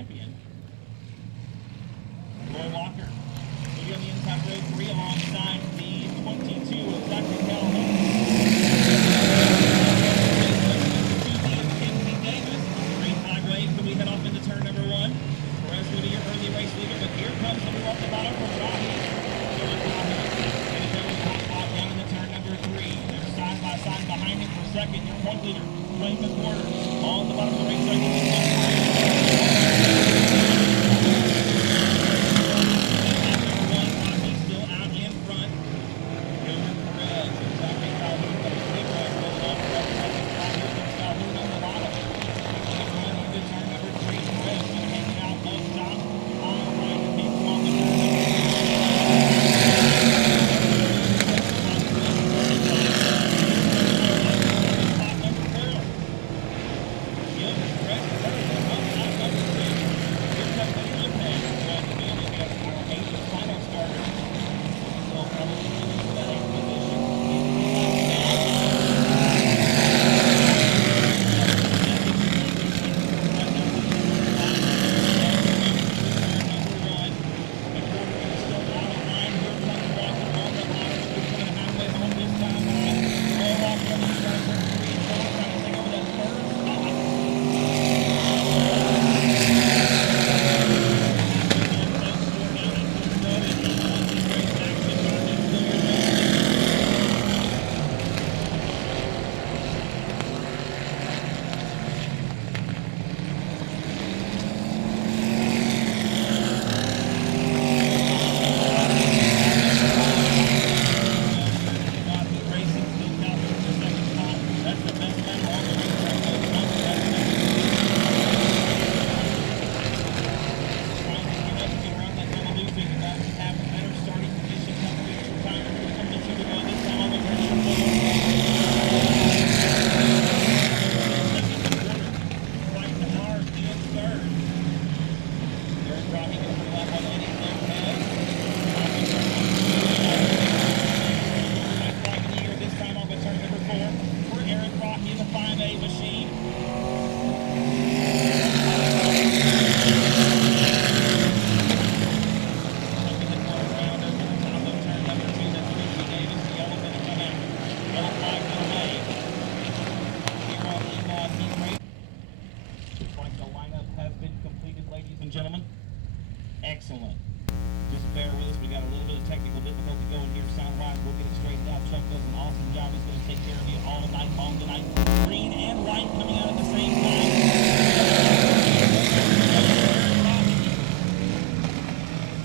champion. Roy Walker. Moving on the inside road 3 alongside the 22 of Dr. Calhoun. Green flag wave, so we head off into turn number 1. Perez will be your early race leader, but here comes the move off the bottom from Robbie. Down into turn number 3. They're side by side behind him for second. Your point leader, Dwayne Mcquarter, on the bottom of the racetrack. Gentlemen, excellent. Just bear with us. We got a little bit of technical difficulty going here sound-wise. We'll get it straightened out. Chuck does an awesome job. He's going to take care of you all night long tonight. Green and white coming out at the same time.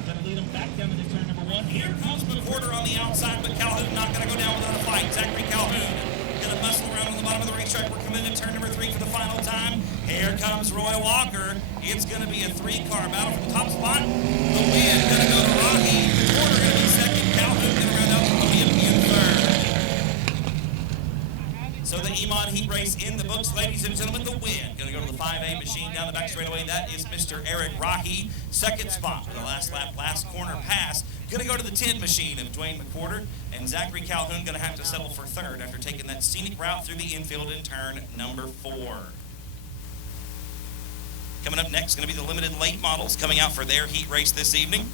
Going to lead him back down into turn number 1. Here comes Mcquarter on the outside, but Calhoun not going to go down without a fight. Zachary Calhoun going to muscle around on the bottom of the racetrack. We're coming into turn number 3 for the final time. Here comes Roy Walker. It's going to be a 3-car battle from the top spot. The win going to go to Rocky. Mcquarter going to be second. Calhoun going to round out William in third. So the EMOD heat race in the books, ladies and gentlemen. The win going to go to the 5A machine down the back straightaway. That is Mr. Eric Rocky. Second spot for the last lap, last corner pass. Going to go to the 10 machine of Dwayne Mcquarter. And Zachary Calhoun going to have to settle for third after taking that scenic route through the infield in turn number 4. Coming up next is going to be the limited late models coming out for their heat race this evening.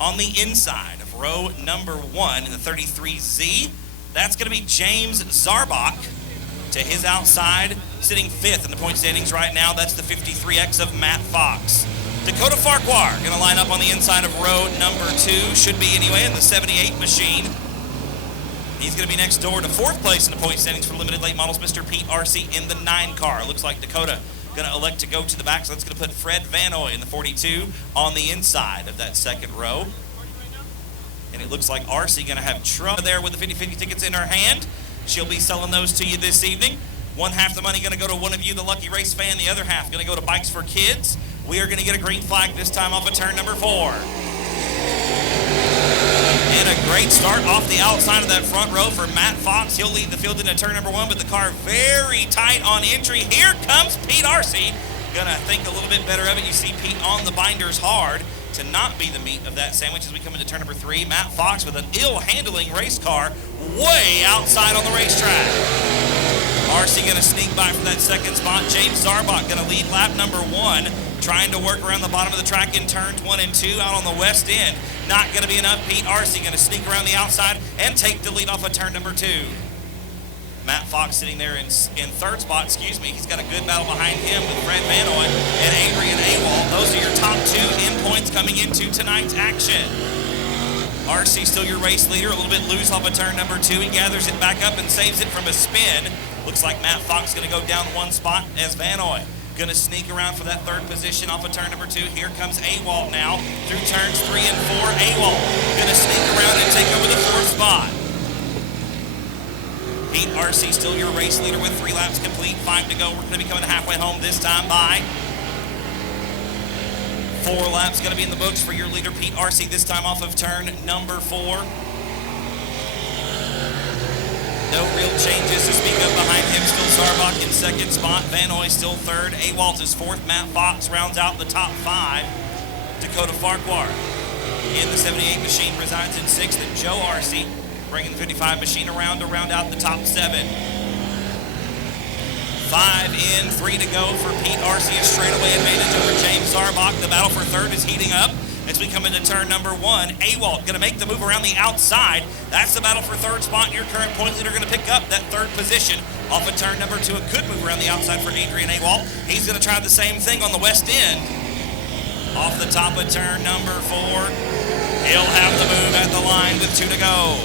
On the inside of row number 1 in the 33Z, that's going to be James Zarbach. To his outside, sitting 5th in the point standings right now, that's the 53X of Matt Fox. Dakota Farquhar going to line up on the inside of row number 2, should be anyway, in the 78 machine. He's going to be next door to 4th place in the point standings for limited late models, Mr. Pete RC in the 9 car. Looks like Dakota going to elect to go to the back, so that's going to put Fred Vanoy in the 42 on the inside of that second row. And it looks like RC going to have trouble there with the 50-50 tickets in her hand. She'll be selling those to you this evening. One half the money going to go to one of you, the lucky race fan. The other half going to go to Bikes for Kids. We are going to get a green flag this time off of turn number 4. And a great start off the outside of that front row for Matt Fox. He'll lead the field into turn number 1, but the car very tight on entry. Here comes Pete RC. Gonna think a little bit better of it. You see Pete on the binders hard to not be the meat of that sandwich as we come into turn number 3. Matt Fox with an ill-handling race car way outside on the racetrack. RC going to sneak by for that second spot. James Zarbach going to lead lap number 1, trying to work around the bottom of the track in turns 1 and 2 out on the west end. Not going to be enough. Pete RC going to sneak around the outside and take the lead off of turn number 2. Matt Fox sitting there in third spot, excuse me. He's got a good battle behind him with Fred Van Oy and Adrian Awald. Those are your top 2 in points coming into tonight's action. RC still your race leader, a little bit loose off of turn number 2. He gathers it back up and saves it from a spin. Looks like Matt Fox going to go down 1 spot as Van Oy going to sneak around for that 3rd position off of turn number 2. Here comes Awald now through turns 3 and 4. Awald going to sneak around and take over the 4th spot. Pete RC still your race leader with 3 laps complete, 5 to go. We're going to be coming halfway home this time by 4 laps going to be in the books for your leader, Pete RC, this time off of turn number 4. No real changes to speak of behind him. Still Zarbach in 2nd spot. Van Oy still 3rd. Awalt is 4th. Matt Fox rounds out the top 5. Dakota Farquhar in the 78 machine resides in 6th. And Joe RC bringing the 55 machine around to round out the top 7. 5 in, 3 to go for Pete RC. A straightaway advantage over James Zarbach. The battle for 3rd is heating up as we come into turn number 1. Awalt going to make the move around the outside. That's the battle for 3rd spot. Your current point leader going to pick up that 3rd position off of turn number 2. A good move around the outside for Adrian Awalt. He's going to try the same thing on the west end. Off the top of turn number 4. He'll have the move at the line with 2 to go.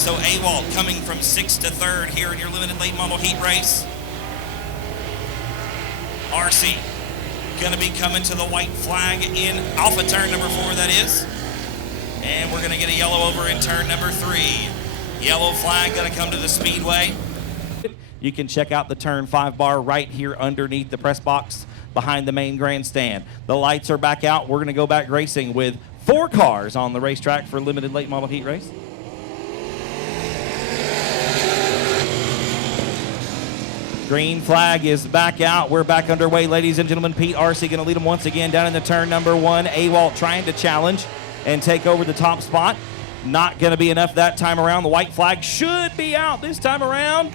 So Awalt coming from 6th to 3rd here in your limited late model heat race. RC going to be coming to the white flag in off of turn number 4, that is. And we're going to get a yellow over in turn number 3. Yellow flag going to come to the speedway. You can check out the turn 5 bar right here underneath the press box behind the main grandstand. The lights are back out. We're going to go back racing with 4 cars on the racetrack for limited late model heat race. Green flag is back out. We're back underway, ladies and gentlemen. Pete RC going to lead them once again down into turn number 1. Awalt trying to challenge and take over the top spot. Not going to be enough that time around. The white flag should be out this time around.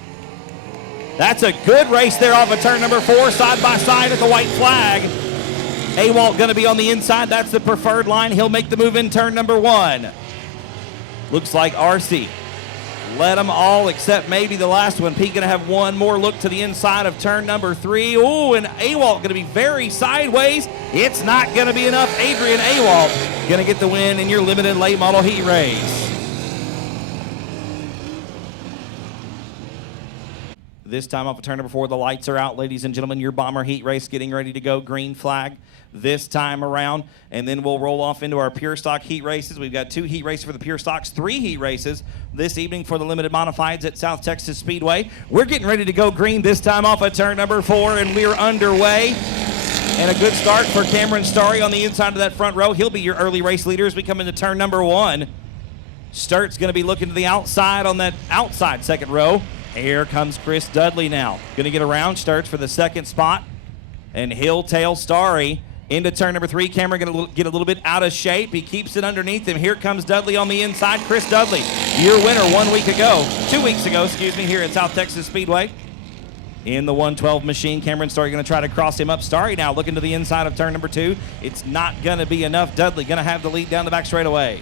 That's a good race there off of turn number 4, side by side at the white flag. Awalt going to be on the inside. That's the preferred line. He'll make the move in turn number 1. Looks like RC led them all except maybe the last one. Pete going to have one more look to the inside of turn number 3. Oh, and Awalt going to be very sideways. It's not going to be enough. Adrian Awalt going to get the win in your limited late model heat race. This time off of turn number 4, the lights are out, ladies and gentlemen. Your bomber heat race getting ready to go. Green flag this time around. And then we'll roll off into our pure stock heat races. We've got 2 heat races for the pure stocks, 3 heat races this evening for the limited modifieds at South Texas Speedway. We're getting ready to go green this time off of turn number 4, and we're underway. And a good start for Cameron Starry on the inside of that front row. He'll be your early race leader as we come into turn number 1. Sturt's going to be looking to the outside on that outside second row. Here comes Chris Dudley now. Going to get around Sturts for the 2nd spot. And he'll tail Starry into turn number 3. Cameron going to get a little bit out of shape. He keeps it underneath him. Here comes Dudley on the inside. Chris Dudley, your winner 2 weeks ago, here at South Texas Speedway. In the 112 machine, Cameron Starry going to try to cross him up. Starry now looking to the inside of turn number 2. It's not going to be enough. Dudley going to have the lead down the back straightaway.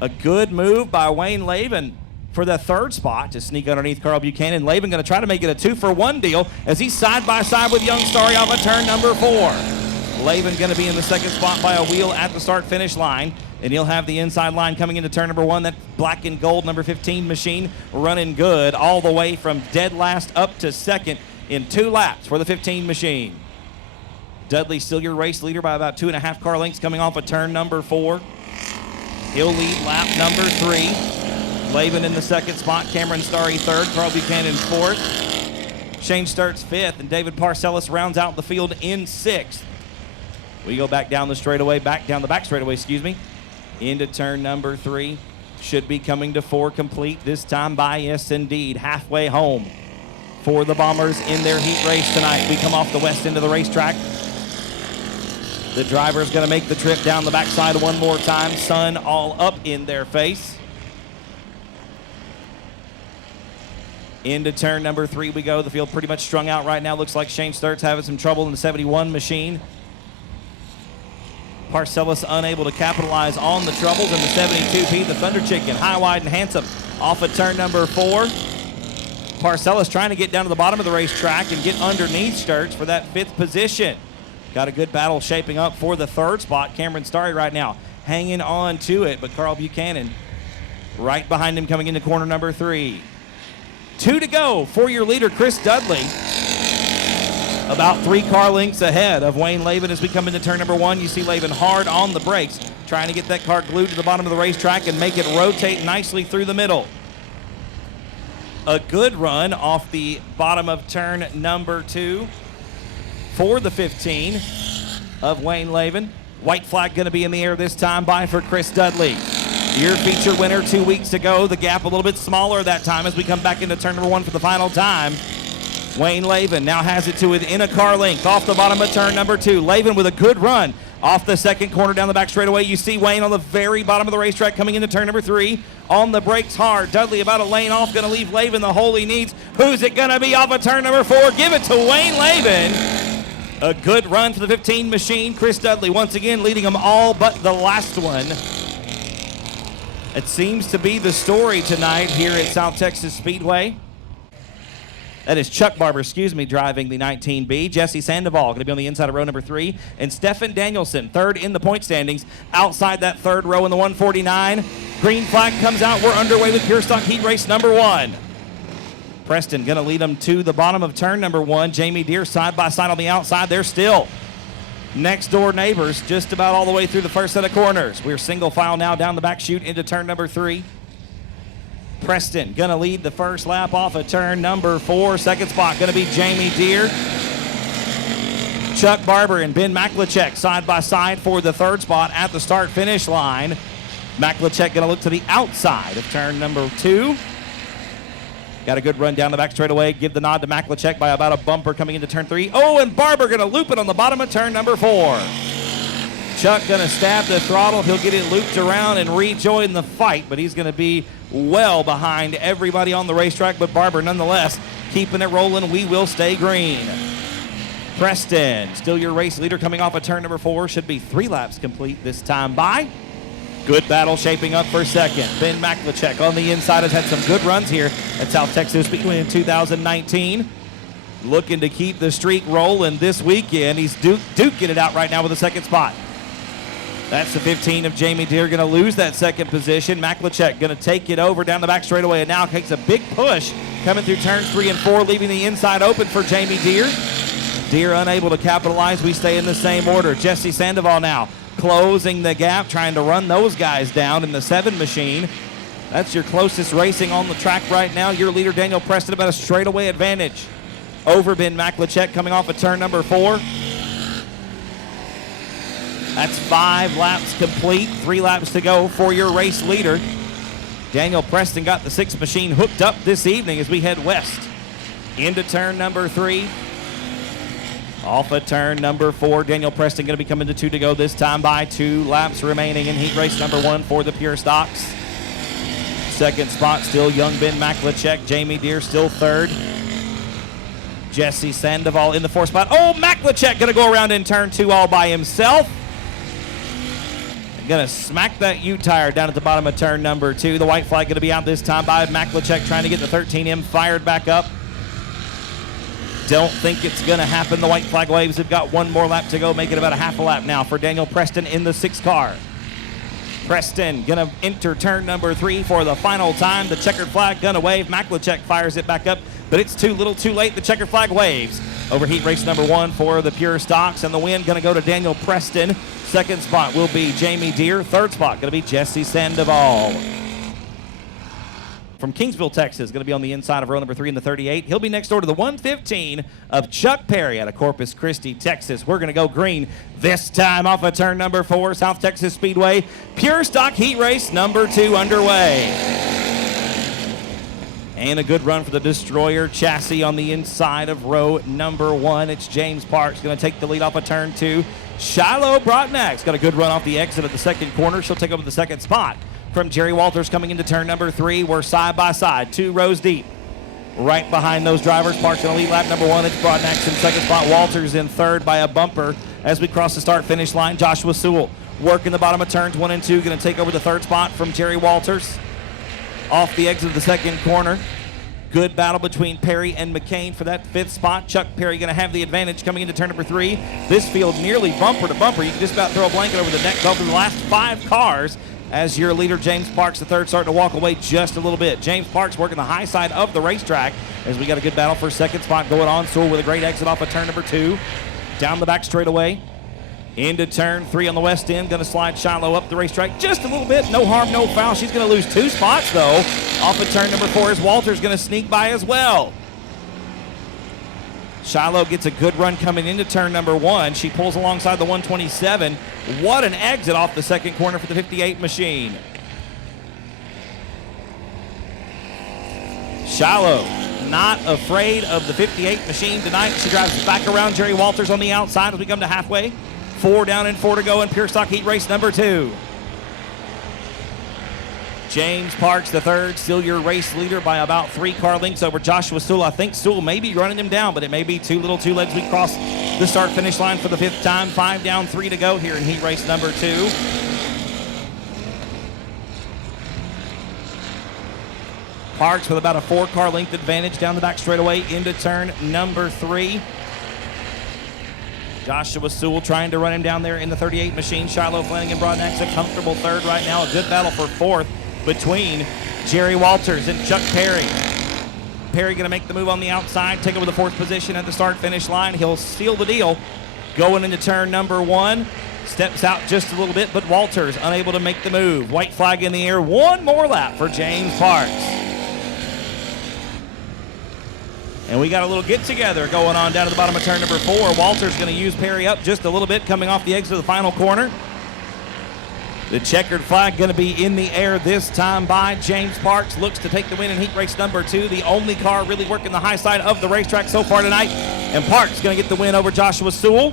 A good move by Wayne Laven for the 3rd spot to sneak underneath Carl Buchanan. Laven going to try to make it a 2-for-1 deal as he's side by side with young Starry off of turn number 4. Laven going to be in the 2nd spot by a wheel at the start-finish line, and he'll have the inside line coming into turn number 1. That black and gold number 15 machine running good all the way from dead last up to 2nd in 2 laps for the 15 machine. Dudley still your race leader by about 2.5 car lengths coming off of turn number 4. He'll lead lap number 3. Laven in the 2nd spot, Cameron Starry 3rd, Carl Buchanan 4th, Shane Sturts 5th, and David Parcellis rounds out the field in 6th. We go back down the back straightaway, into turn number 3. Should be coming to 4 complete this time by yes indeed. Halfway home for the Bombers in their heat race tonight. We come off the west end of the racetrack. The driver's going to make the trip down the backside one more time. Sun all up in their face. Into turn number 3 we go. The field pretty much strung out right now. Looks like Shane Sturt's having some trouble in the 71 machine. Parcellis unable to capitalize on the troubles in the 72P. The Thunder Chicken, high, wide, and handsome off of turn number 4. Parcellis trying to get down to the bottom of the racetrack and get underneath Sturts for that 5th position. Got a good battle shaping up for the 3rd spot. Cameron Starry right now hanging on to it, but Carl Buchanan right behind him coming into corner number 3. 2 to go for your leader, Chris Dudley. About 3 car lengths ahead of Wayne Laven as we come into turn number 1. You see Laven hard on the brakes, trying to get that car glued to the bottom of the racetrack and make it rotate nicely through the middle. A good run off the bottom of turn number 2 for the 15 of Wayne Laven. White flag going to be in the air this time by for Chris Dudley. Your feature winner 2 weeks ago. The gap a little bit smaller that time as we come back into turn number 1 for the final time. Wayne Laven now has it to within a car length off the bottom of turn number 2. Laven with a good run off the second corner down the back straightaway. You see Wayne on the very bottom of the racetrack coming into turn number 3. On the brakes hard. Dudley about a lane off, going to leave Laven the hole he needs. Who's it going to be off of turn number 4? Give it to Wayne Laven. A good run for the 15 machine. Chris Dudley once again leading them all but the last one. It seems to be the story tonight here at South Texas Speedway. That is Chuck Barber, driving the 19B. Jesse Sandoval going to be on the inside of row number 3. And Stefan Danielson, 3rd in the point standings, outside that 3rd row in the 149. Green flag comes out. We're underway with Pure Stock Heat Race number 1. Preston going to lead them to the bottom of turn number 1. Jamie Deere side by side on the outside. They're still next door neighbors just about all the way through the first set of corners. We're single file now down the back chute into turn number 3. Preston going to lead the first lap off of turn number 4. Second spot going to be Jamie Deere. Chuck Barber and Ben Maklachek side by side for the 3rd spot at the start-finish line. Maklachek going to look to the outside of turn number 2. Got a good run down the back straightaway. Give the nod to Maklachek by about a bumper coming into turn 3. Oh, and Barber going to loop it on the bottom of turn number 4. Chuck going to stab the throttle. He'll get it looped around and rejoin the fight, but he's going to be well behind everybody on the racetrack, but Barber nonetheless keeping it rolling. We will stay green. Preston, still your race leader coming off of turn number 4. Should be 3 laps complete this time by. Good battle shaping up for second. Ben Maklachek on the inside has had some good runs here at South Texas Speedway in 2019. Looking to keep the streak rolling this weekend. He's duking it out right now with the 2nd spot. That's the 15 of Jamie Deere, going to lose that 2nd position. Maklachek going to take it over down the back straightaway and now takes a big push coming through turns 3 and 4, leaving the inside open for Jamie Deere. Deere unable to capitalize. We stay in the same order. Jesse Sandoval now closing the gap, trying to run those guys down in the 7 machine. That's your closest racing on the track right now. Your leader, Daniel Preston, about a straightaway advantage over Ben Maklachek coming off of turn number 4. That's 5 laps complete, 3 laps to go for your race leader. Daniel Preston got the 6th machine hooked up this evening as we head west into turn number 3. Off of turn number 4, Daniel Preston going to be coming to 2 to go this time by. 2 laps remaining in heat race number 1 for the Pure Stocks. 2nd spot still young Ben Maklachek. Jamie Deere still 3rd. Jesse Sandoval in the 4th spot. Oh, Maklachek going to go around in turn 2 all by himself. Going to smack that U-tire down at the bottom of turn number 2. The white flag going to be out this time by Maklachek, trying to get the 13M fired back up. Don't think it's going to happen. The white flag waves have got 1 more lap to go, make it about a half a lap now for Daniel Preston in the 6th car. Preston going to enter turn number 3 for the final time. The checkered flag going to wave. Maklachek fires it back up, but it's too little too late. The checkered flag waves over heat race number 1 for the Pure Stocks, and the win going to go to Daniel Preston. 2nd spot will be Jamie Deere. 3rd spot going to be Jesse Sandoval. From Kingsville, Texas, going to be on the inside of row number 3 in the 38. He'll be next door to the 115 of Chuck Perry out of Corpus Christi, Texas. We're going to go green this time off of turn number 4, South Texas Speedway. Pure Stock Heat Race number 2 underway. And a good run for the Destroyer chassis on the inside of row number 1. It's James Parks going to take the lead off of turn 2. Shiloh Brotnack's got a good run off the exit of the 2nd corner. She'll take over the 2nd spot from Jerry Walters coming into turn number 3. We're side by side, 2 rows deep. right behind those drivers. Parks in the lead lap number 1. It's Broadnax in second spot. Walters in third by a bumper as we cross the start-finish line. Joshua Sewell working the bottom of turns 1 and 2. Going to take over the third spot from Jerry Walters. Off the exit of the second corner. Good battle between Perry and McCain for that 5th spot. Chuck Perry going to have the advantage coming into turn number 3. This field nearly bumper to bumper. You can just about throw a blanket over the neck over the last 5 cars as your leader, James Parks III, starting to walk away just a little bit. James Parks working the high side of the racetrack as we got a good battle for 2nd spot going on. Sewell with a great exit off of turn number 2. Down the back straightaway. Into turn 3 on the west end. Going to slide Shiloh up the racetrack just a little bit. No harm, no foul. She's going to lose 2 spots, though. Off of turn number 4 as Walter's going to sneak by as well. Shiloh gets a good run coming into turn number 1. She pulls alongside the 127. What an exit off the second corner for the 58 machine. Shiloh not afraid of the 58 machine tonight. She drives back around Jerry Walters on the outside as we come to halfway. 4 down and 4 to go in pure stock heat race number 2. James Parks III, still your race leader by about 3 car lengths over Joshua Sewell. I think Sewell may be running him down, but it may be too little too late as we cross the start-finish line for the 5th time. 5 down, 3 to go here in heat race number 2. Parks with about a 4-car length advantage down the back straightaway into turn number 3. Joshua Sewell trying to run him down there in the 38 machine. Shiloh Flanagan Broadnax a comfortable 3rd right now. A good battle for 4th between Jerry Walters and Chuck Perry. Perry going to make the move on the outside, take over the 4th position at the start-finish line. He'll seal the deal going into turn number 1. Steps out just a little bit, but Walters unable to make the move. White flag in the air. 1 more lap for James Parks. And we got a little get-together going on down to the bottom of turn number 4. Walters going to use Perry up just a little bit coming off the exit of the final corner. The checkered flag going to be in the air this time by James Parks. Looks to take the win in heat race number 2. The only car really working the high side of the racetrack so far tonight. And Parks going to get the win over Joshua Sewell.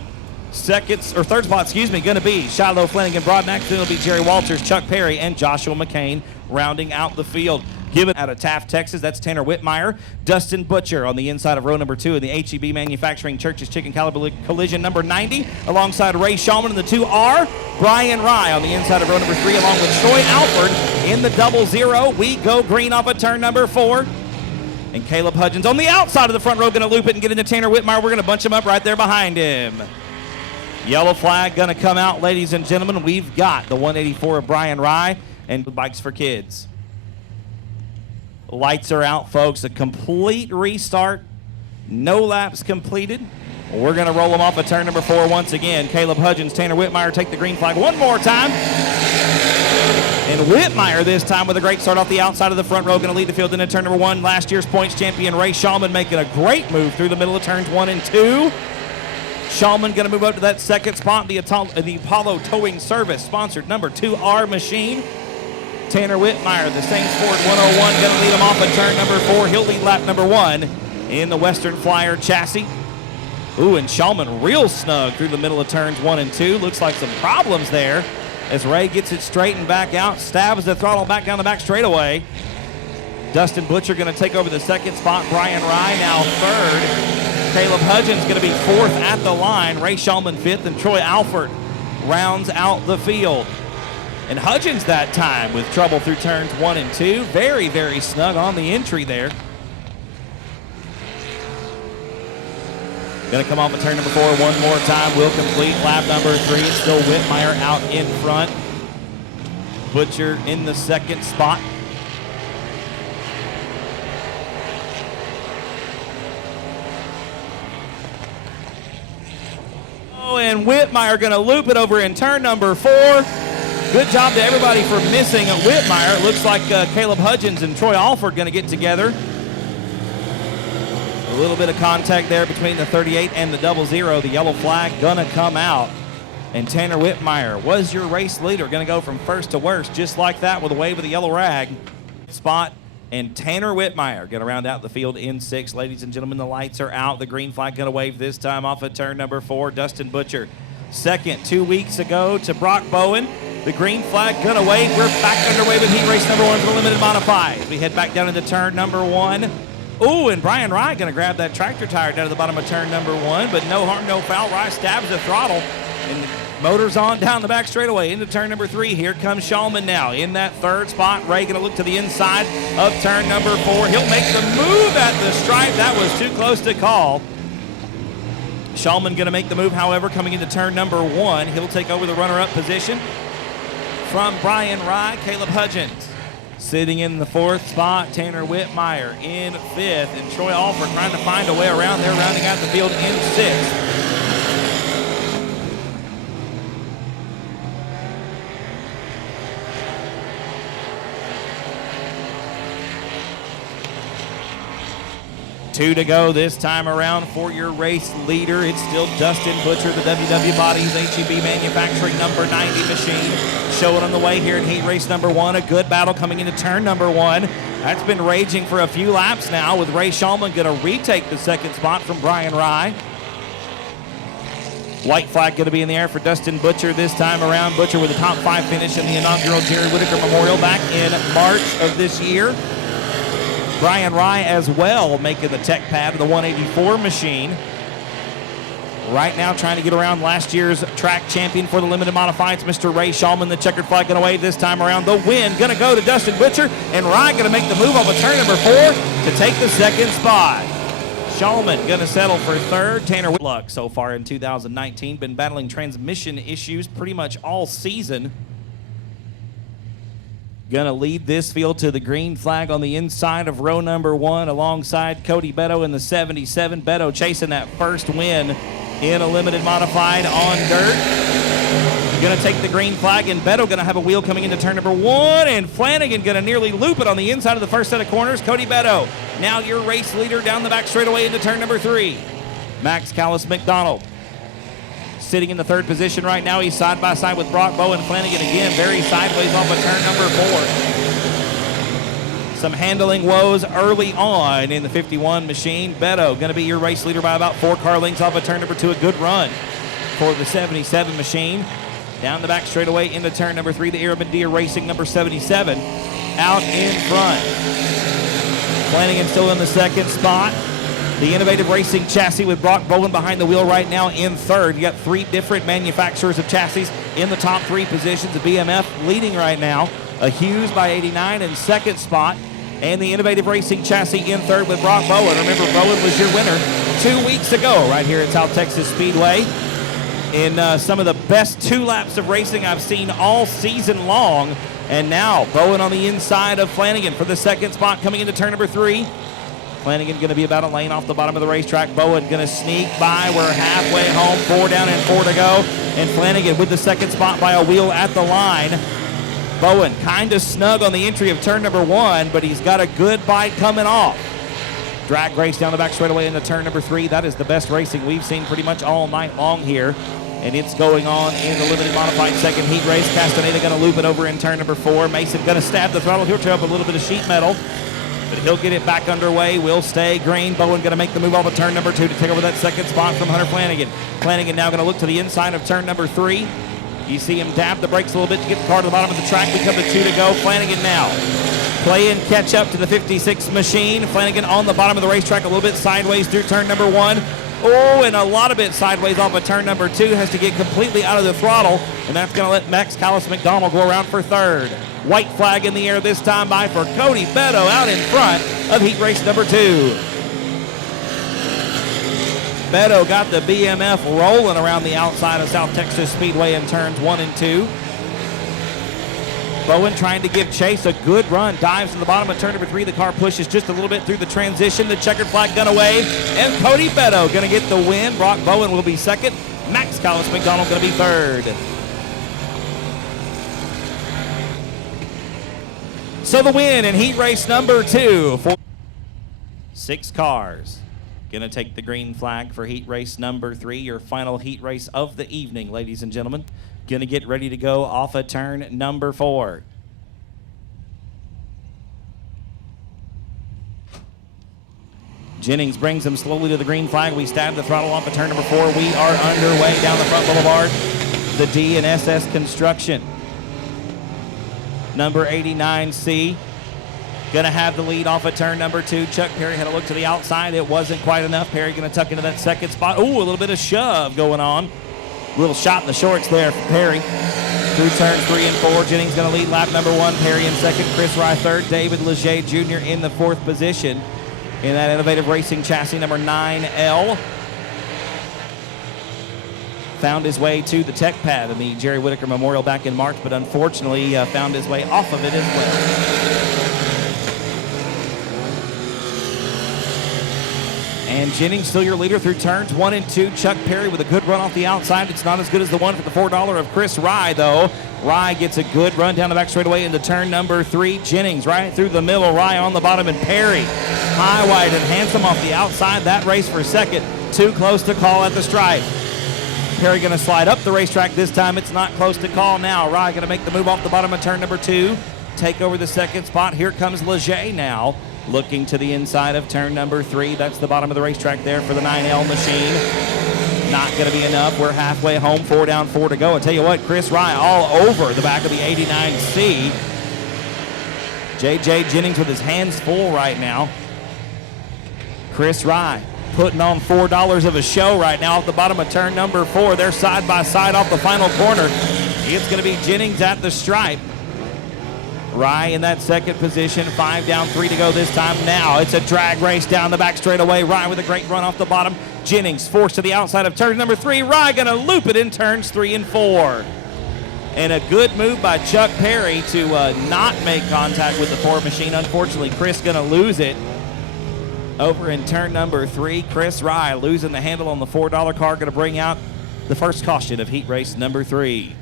3rd spot, going to be Shiloh Flanagan Broadnax. Then it'll be Jerry Walters, Chuck Perry, and Joshua McCain rounding out the field. Given out of Taft, Texas, that's Tanner Whitmire. Dustin Butcher on the inside of row number 2 in the HEB Manufacturing Church's Chicken Caliber Collision number 90, alongside Ray Shulman in the 2R. Brian Rye on the inside of row number 3, along with Troy Alford in the 00. We go green off of turn number 4. And Caleb Hudgens on the outside of the front row, going to loop it and get into Tanner Whitmire. We're going to bunch him up right there behind him. Yellow flag going to come out, ladies and gentlemen. We've got the 184 of Brian Rye and Bikes for Kids. Lights are out, folks. A complete restart. No laps completed. We're going to roll them off at turn number 4 once again. Caleb Hudgens, Tanner Whitmire take the green flag one more time. And Whitmire this time with a great start off the outside of the front row. Going to lead the field into turn number 1. Last year's points champion Ray Shulman making a great move through the middle of turns 1 and 2. Shulman going to move up to that 2nd spot. The Apollo Towing Service sponsored number 2R machine. Tanner Whitmire, the Saints Ford 101, going to lead him off at turn number 4. He'll lead lap number 1 in the Western Flyer chassis. Ooh, and Shulman real snug through the middle of turns 1 and 2. Looks like some problems there as Ray gets it straightened back out, stabs the throttle back down the back straightaway. Dustin Butcher going to take over the 2nd spot. Brian Rye now 3rd. Caleb Hudgens going to be 4th at the line. Ray Shulman 5th, and Troy Alford rounds out the field. And Hudgens that time with trouble through turns 1 and 2. Very, very snug on the entry there. Going to come off at turn number 4 one more time. Will complete lap number 3. It's still Whitmire out in front. Butcher in the 2nd spot. Oh, and Whitmire going to loop it over in turn number 4. Good job to everybody for missing Whitmire. It looks like Caleb Hudgens and Troy Alford going to get together. A little bit of contact there between the 38 and the 00. The yellow flag going to come out. And Tanner Whitmire was your race leader. Going to go from first to worst just like that with a wave of the yellow rag. Spot. And Tanner Whitmire going to round out the field in 6. Ladies and gentlemen, the lights are out. The green flag going to wave this time off at turn number 4. Dustin Butcher 2nd 2 weeks ago to Brock Bowen. The green flag gonna wave. We're back underway with heat race number 1 for the limited modified. We head back down into turn number 1. Ooh, and Brian Rye going to grab that tractor tire down to the bottom of turn number 1, but no harm, no foul. Rye stabs the throttle, and the motor's on down the back straightaway into turn number 3. Here comes Shulman now in that third spot. Ray going to look to the inside of turn number 4. He'll make the move at the stripe. That was too close to call. Shulman going to make the move, however, coming into turn number 1. He'll take over the runner-up position from Brian Rye. Caleb Hudgens sitting in the 4th spot. Tanner Whitmire in 5th. And Troy Alford trying to find a way around there, rounding out the field in 6th. Two to go this time around for your race leader. It's still Dustin Butcher, the WW Bodies HEB Manufacturing number 90 machine. Showing on the way here in heat race number 1. A good battle coming into turn number 1. That's been raging for a few laps now, with Ray Shulman going to retake the 2nd spot from Brian Rye. White flag going to be in the air for Dustin Butcher this time around. Butcher with a top 5 finish in the inaugural Jerry Whitaker Memorial back in March of this year. Brian Rye as well making the tech pad of the 184 machine. Right now trying to get around last year's track champion for the limited modifieds, Mr. Ray Shulman. The checkered flag going to wave this time around. The win going to go to Dustin Butcher, and Rye going to make the move off of turn number 4 to take the 2nd spot. Shulman going to settle for 3rd. Tanner Whitlock so far in 2019. Been battling transmission issues pretty much all season. Gonna lead this field to the green flag on the inside of row number 1 alongside Cody Beto in the 77. Beto chasing that first win in a limited modified on dirt. Gonna take the green flag, and Beto gonna have a wheel coming into turn number 1, and Flanagan gonna nearly loop it on the inside of the first set of corners. Cody Beto, now your race leader down the back straightaway into turn number 3. Max Callis McDonald sitting in the 3rd position right now. He's side by side with Brock Bowen. Flanagan again very sideways off of turn number 4. Some handling woes early on in the 51 machine. Beto going to be your race leader by about 4 car lengths off of turn number 2. A good run for the 77 machine. Down the back straightaway into turn number 3. The Arabandia Racing number 77 out in front. Flanagan still in the 2nd spot. The Innovative Racing chassis with Brock Bowen behind the wheel right now in 3rd. You got 3 different manufacturers of chassis in the top 3 positions. The BMF leading right now. A Hughes by 89 in 2nd spot. And the Innovative Racing chassis in 3rd with Brock Bowen. Remember, Bowen was your winner 2 weeks ago right here at South Texas Speedway in some of the best 2 laps of racing I've seen all season long. And now Bowen on the inside of Flanagan for the 2nd spot coming into turn number 3. Flanagan going to be about a lane off the bottom of the racetrack. Bowen going to sneak by. We're halfway home. 4 down and 4 to go. And Flanagan with the 2nd spot by a wheel at the line. Bowen kind of snug on the entry of turn number 1, but he's got a good bite coming off. Drag race down the back straightaway into turn number 3. That is the best racing we've seen pretty much all night long here. And it's going on in the limited modified 2nd heat race. Castaneda going to loop it over in turn number 4. Mason going to stab the throttle. He'll tear up a little bit of sheet metal, but he'll get it back underway. Will stay green. Bowen going to make the move off of turn number 2 to take over that 2nd spot from Hunter Flanagan. Flanagan now going to look to the inside of turn number 3. You see him dab the brakes a little bit to get the car to the bottom of the track. We come to 2 to go. Flanagan now playing catch up to the 56 machine. Flanagan on the bottom of the racetrack a little bit sideways through turn number 1. Oh, and a lot of it sideways off of turn number 2. Has to get completely out of the throttle, and that's going to let Max Callis McDonald go around for 3rd. White flag in the air this time by for Cody Beto out in front of heat race number 2. Beto got the BMF rolling around the outside of South Texas Speedway in turns 1 and 2. Bowen trying to give chase. A good run. Dives to the bottom of turn number 3. The car pushes just a little bit through the transition. The checkered flag gun away. And Cody Beto going to get the win. Brock Bowen will be 2nd. Max Callis McDonald going to be 3rd. So the win in heat race number 2 for 6 cars. Gonna take the green flag for heat race number 3, your final heat race of the evening, ladies and gentlemen. Gonna get ready to go off of turn number 4. Jennings brings him slowly to the green flag. We stab the throttle off of turn number 4. We are underway down the front boulevard. The D&SS Construction. Number 89C. Gonna have the lead off of turn number 2. Chuck Perry had a look to the outside. It wasn't quite enough. Perry gonna tuck into that second spot. Ooh, a little bit of shove going on. A little shot in the shorts there for Perry. Through turns 3 and 4, Jennings gonna lead lap number 1. Perry in second, Chris Rye third, David Leger Jr. in the 4th position in that Innovative Racing chassis number 9L. Found his way to the tech pad in the Jerry Whitaker Memorial back in March, but unfortunately found his way off of it as well. And Jennings still your leader through turns 1 and 2. Chuck Perry with a good run off the outside. It's not as good as the one for the $4 of Chris Rye, though. Rye gets a good run down the back straightaway into turn number 3. Jennings right through the middle. Rye on the bottom, and Perry high, wide, and handsome off the outside. That race for second. Too close to call at the stripe. Perry going to slide up the racetrack this time. It's not close to call now. Rye going to make the move off the bottom of turn number 2. Take over the second spot. Here comes Leger now. Looking to the inside of turn number 3. That's the bottom of the racetrack there for the 9L machine. Not going to be enough. We're halfway home. 4 down, 4 to go. I tell you what, Chris Rye all over the back of the 89C. J.J. Jennings with his hands full right now. Chris Rye putting on $4 of a show right now off the bottom of turn number 4. They're side by side off the final corner. It's going to be Jennings at the stripe. Rye in that second position, 5 down, 3 to go this time. Now it's a drag race down the back straightaway. Rye with a great run off the bottom. Jennings forced to the outside of turn number 3. Rye gonna loop it in turns 3 and 4. And a good move by Chuck Perry to not make contact with the Ford machine. Unfortunately, Chris gonna lose it over in turn number 3. Chris Rye losing the handle on the $4 car, gonna bring out the first caution of heat race number 3.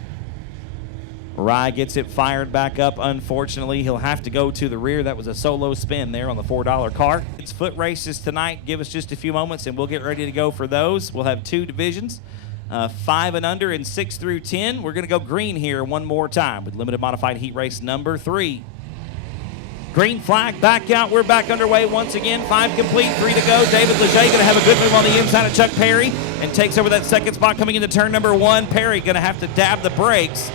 Rye gets it fired back up. Unfortunately, he'll have to go to the rear. That was a solo spin there on the $4 car. It's foot races tonight. Give us just a few moments and we'll get ready to go for those. We'll have 2 divisions, 5 and under and 6 through 10. We're going to go green here one more time with limited modified heat race number 3. Green flag back out. We're back underway once again. 5 complete, 3 to go. David Leger going to have a good move on the inside of Chuck Perry and takes over that second spot coming into turn number 1. Perry going to have to dab the brakes.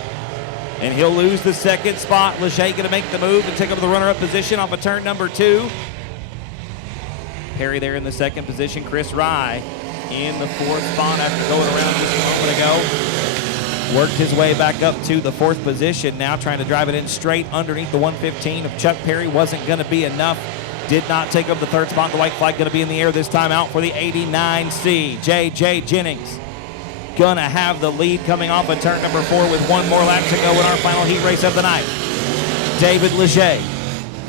And he'll lose the second spot. Leger going to make the move and take over the runner-up position off of turn number 2. Perry there in the second position. Chris Rye in the 4th spot after going around just a moment ago. Worked his way back up to the 4th position. Now trying to drive it in straight underneath the 115 of Chuck Perry. Wasn't going to be enough. Did not take up the 3rd spot. The white flag going to be in the air this time out for the 89C. J.J. Jennings gonna have the lead coming off of turn number 4 with 1 more lap to go in our final heat race of the night. David Leger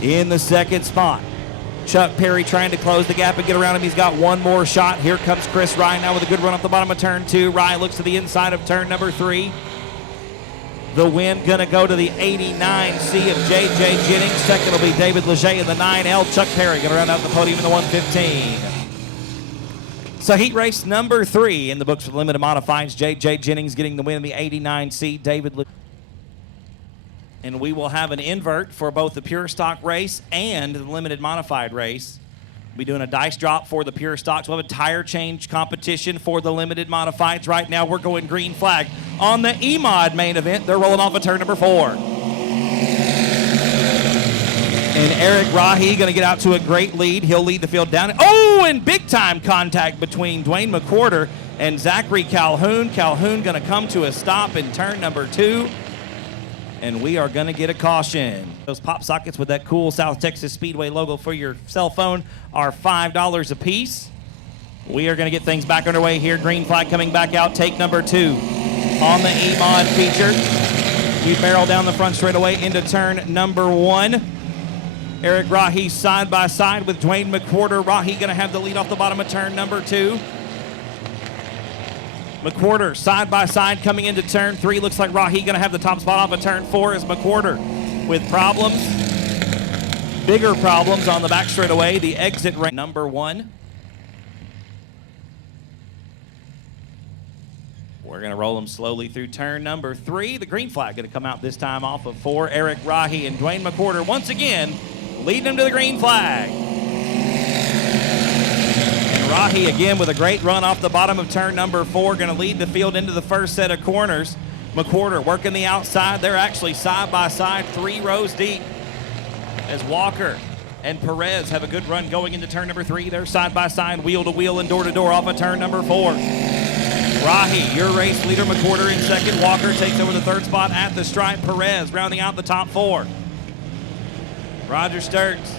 in the 2nd spot. Chuck Perry trying to close the gap and get around him. He's got 1 more shot. Here comes Chris Rye now with a good run off the bottom of turn 2. Rye looks to the inside of turn number 3. The win gonna go to the 89C of J.J. Jennings. Second will be David Leger in the 9L. Chuck Perry gonna round out the podium in the 115. So heat race number 3 in the books for the limited modifieds. J.J. Jennings getting the win in the 89C. David and we will have an invert for both the pure stock race and the limited modified race. We'll be doing a dice drop for the pure stocks. We'll have a tire change competition for the limited modifieds. Right now we're going green flag. On the E-Mod main event, they're rolling off of turn number 4. And Eric Rahi going to get out to a great lead. He'll lead the field down. Oh, and big-time contact between Dwayne Mcquarter and Zachary Calhoun. Calhoun going to come to a stop in turn number 2. And we are going to get a caution. Those pop sockets with that cool South Texas Speedway logo for your cell phone are $5 a piece. We are going to get things back underway here. Green flag coming back out. Take number 2 on the E-Mod feature. We barrel down the front straightaway into turn number 1. Eric Rahi side by side with Dwayne Mcquarter. Rahi going to have the lead off the bottom of turn number 2. Mcquarter side by side coming into turn 3. Looks like Rahi going to have the top spot off of turn 4 as Mcquarter with problems. Bigger problems on the back straightaway. The exit rank number 1. We're going to roll them slowly through turn number 3. The green flag going to come out this time off of 4. Eric Rahi and Dwayne Mcquarter once again leading them to the green flag. And Rahi again with a great run off the bottom of turn number 4, going to lead the field into the first set of corners. Mcquarter working the outside. They're actually side by side, 3 rows deep as Walker and Perez have a good run going into turn number 3. They're side by side, wheel to wheel and door to door off of turn number 4. Rahi, your race leader, McQuarter in second. Walker takes over the third spot at the stripe. Perez rounding out the top 4. Roger Sturts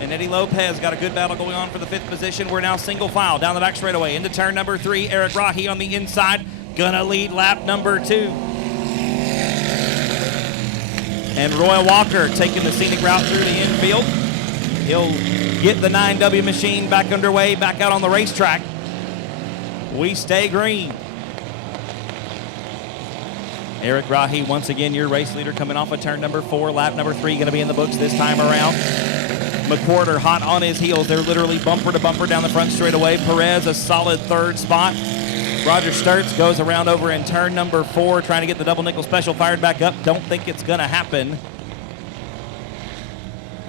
and Eddie Lopez got a good battle going on for the 5th position. We're now single file down the back straightaway into turn number 3. Eric Rahi on the inside, gonna lead lap number 2. And Roy Walker taking the scenic route through the infield. He'll get the 9W machine back underway, back out on the racetrack. We stay green. Eric Rahi, once again, your race leader, coming off of turn number 4. Lap number 3 going to be in the books this time around. McQuarter hot on his heels. They're literally bumper to bumper down the front straightaway. Perez, a solid 3rd spot. Roger Sturts goes around over in turn number 4, trying to get the double nickel special fired back up. Don't think it's going to happen.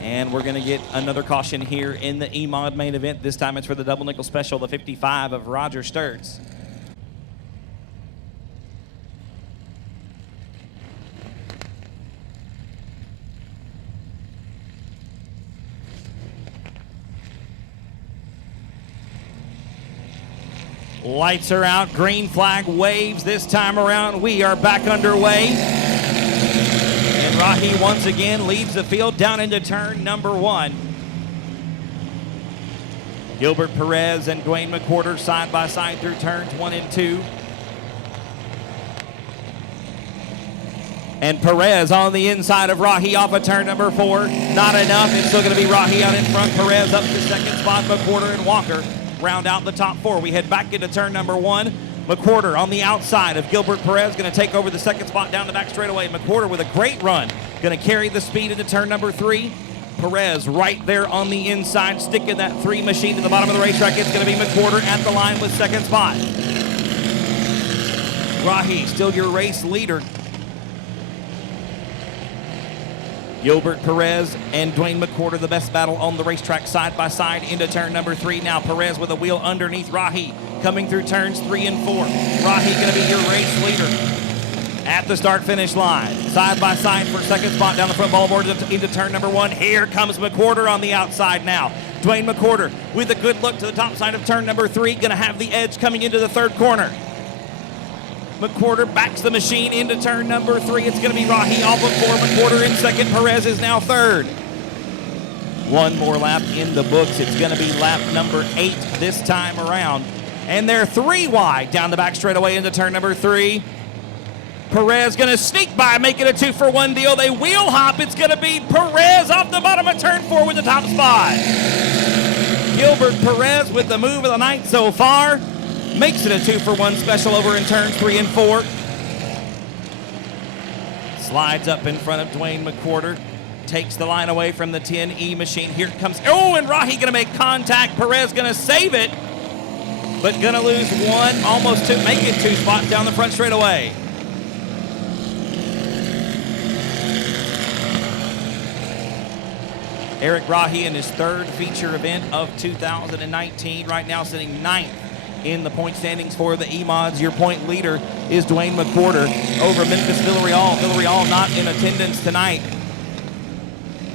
And we're going to get another caution here in the E-Mod main event. This time it's for the double nickel special, the 55 of Roger Sturts. Lights are out, green flag waves this time around. We are back underway. And Rahi once again leads the field down into turn number 1. Gilbert Perez and Dwayne Mcquarter side by side through turns 1 and 2. And Perez on the inside of Rahi off of turn number 4. Not enough. It's still going to be Rahi out in front. Perez up to 2nd spot. Mcquarter and Walker round out the top 4. We head back into turn number 1. McQuarter on the outside of Gilbert Perez, going to take over the 2nd spot down the back straightaway. McQuarter with a great run, going to carry the speed into turn number 3. Perez right there on the inside, sticking that 3 machine to the bottom of the racetrack. It's going to be McQuarter at the line with 2nd spot. Rahi, still your race leader. Gilbert Perez and Dwayne Mcquarter, the best battle on the racetrack side by side into turn number 3. Now Perez with a wheel underneath Rahi, coming through turns 3 and 4. Rahi going to be your race leader at the start-finish line. Side by side for 2nd spot down the front ballboard into turn number 1. Here comes McQuarter on the outside now. Dwayne Mcquarter with a good look to the top side of turn number 3, going to have the edge coming into the 3rd corner. McQuarter backs the machine into turn number 3. It's going to be Rahi off of 4. McQuarter in 2nd. Perez is now 3rd. One more lap in the books. It's going to be lap number 8 this time around. And they're 3 wide down the back straightaway into turn number 3. Perez going to sneak by, make it a 2-for-1 deal. They wheel hop. It's going to be Perez off the bottom of turn 4 with the top spot. Gilbert Perez with the move of the night so far. Makes it a 2-for-1 special over in turns 3 and 4. Slides up in front of Dwayne Mcquarter. Takes the line away from the 10E machine. Here it comes. Oh, and Rahi going to make contact. Perez going to save it, but going to lose 1, almost 2, make it 2 spots down the front straightaway. Eric Rahi in his 3rd feature event of 2019. Right now sitting 9th in the point standings for the E-Mods. Your point leader is Dwayne Mcquarter over Memphis Villarreal. Villarreal not in attendance tonight.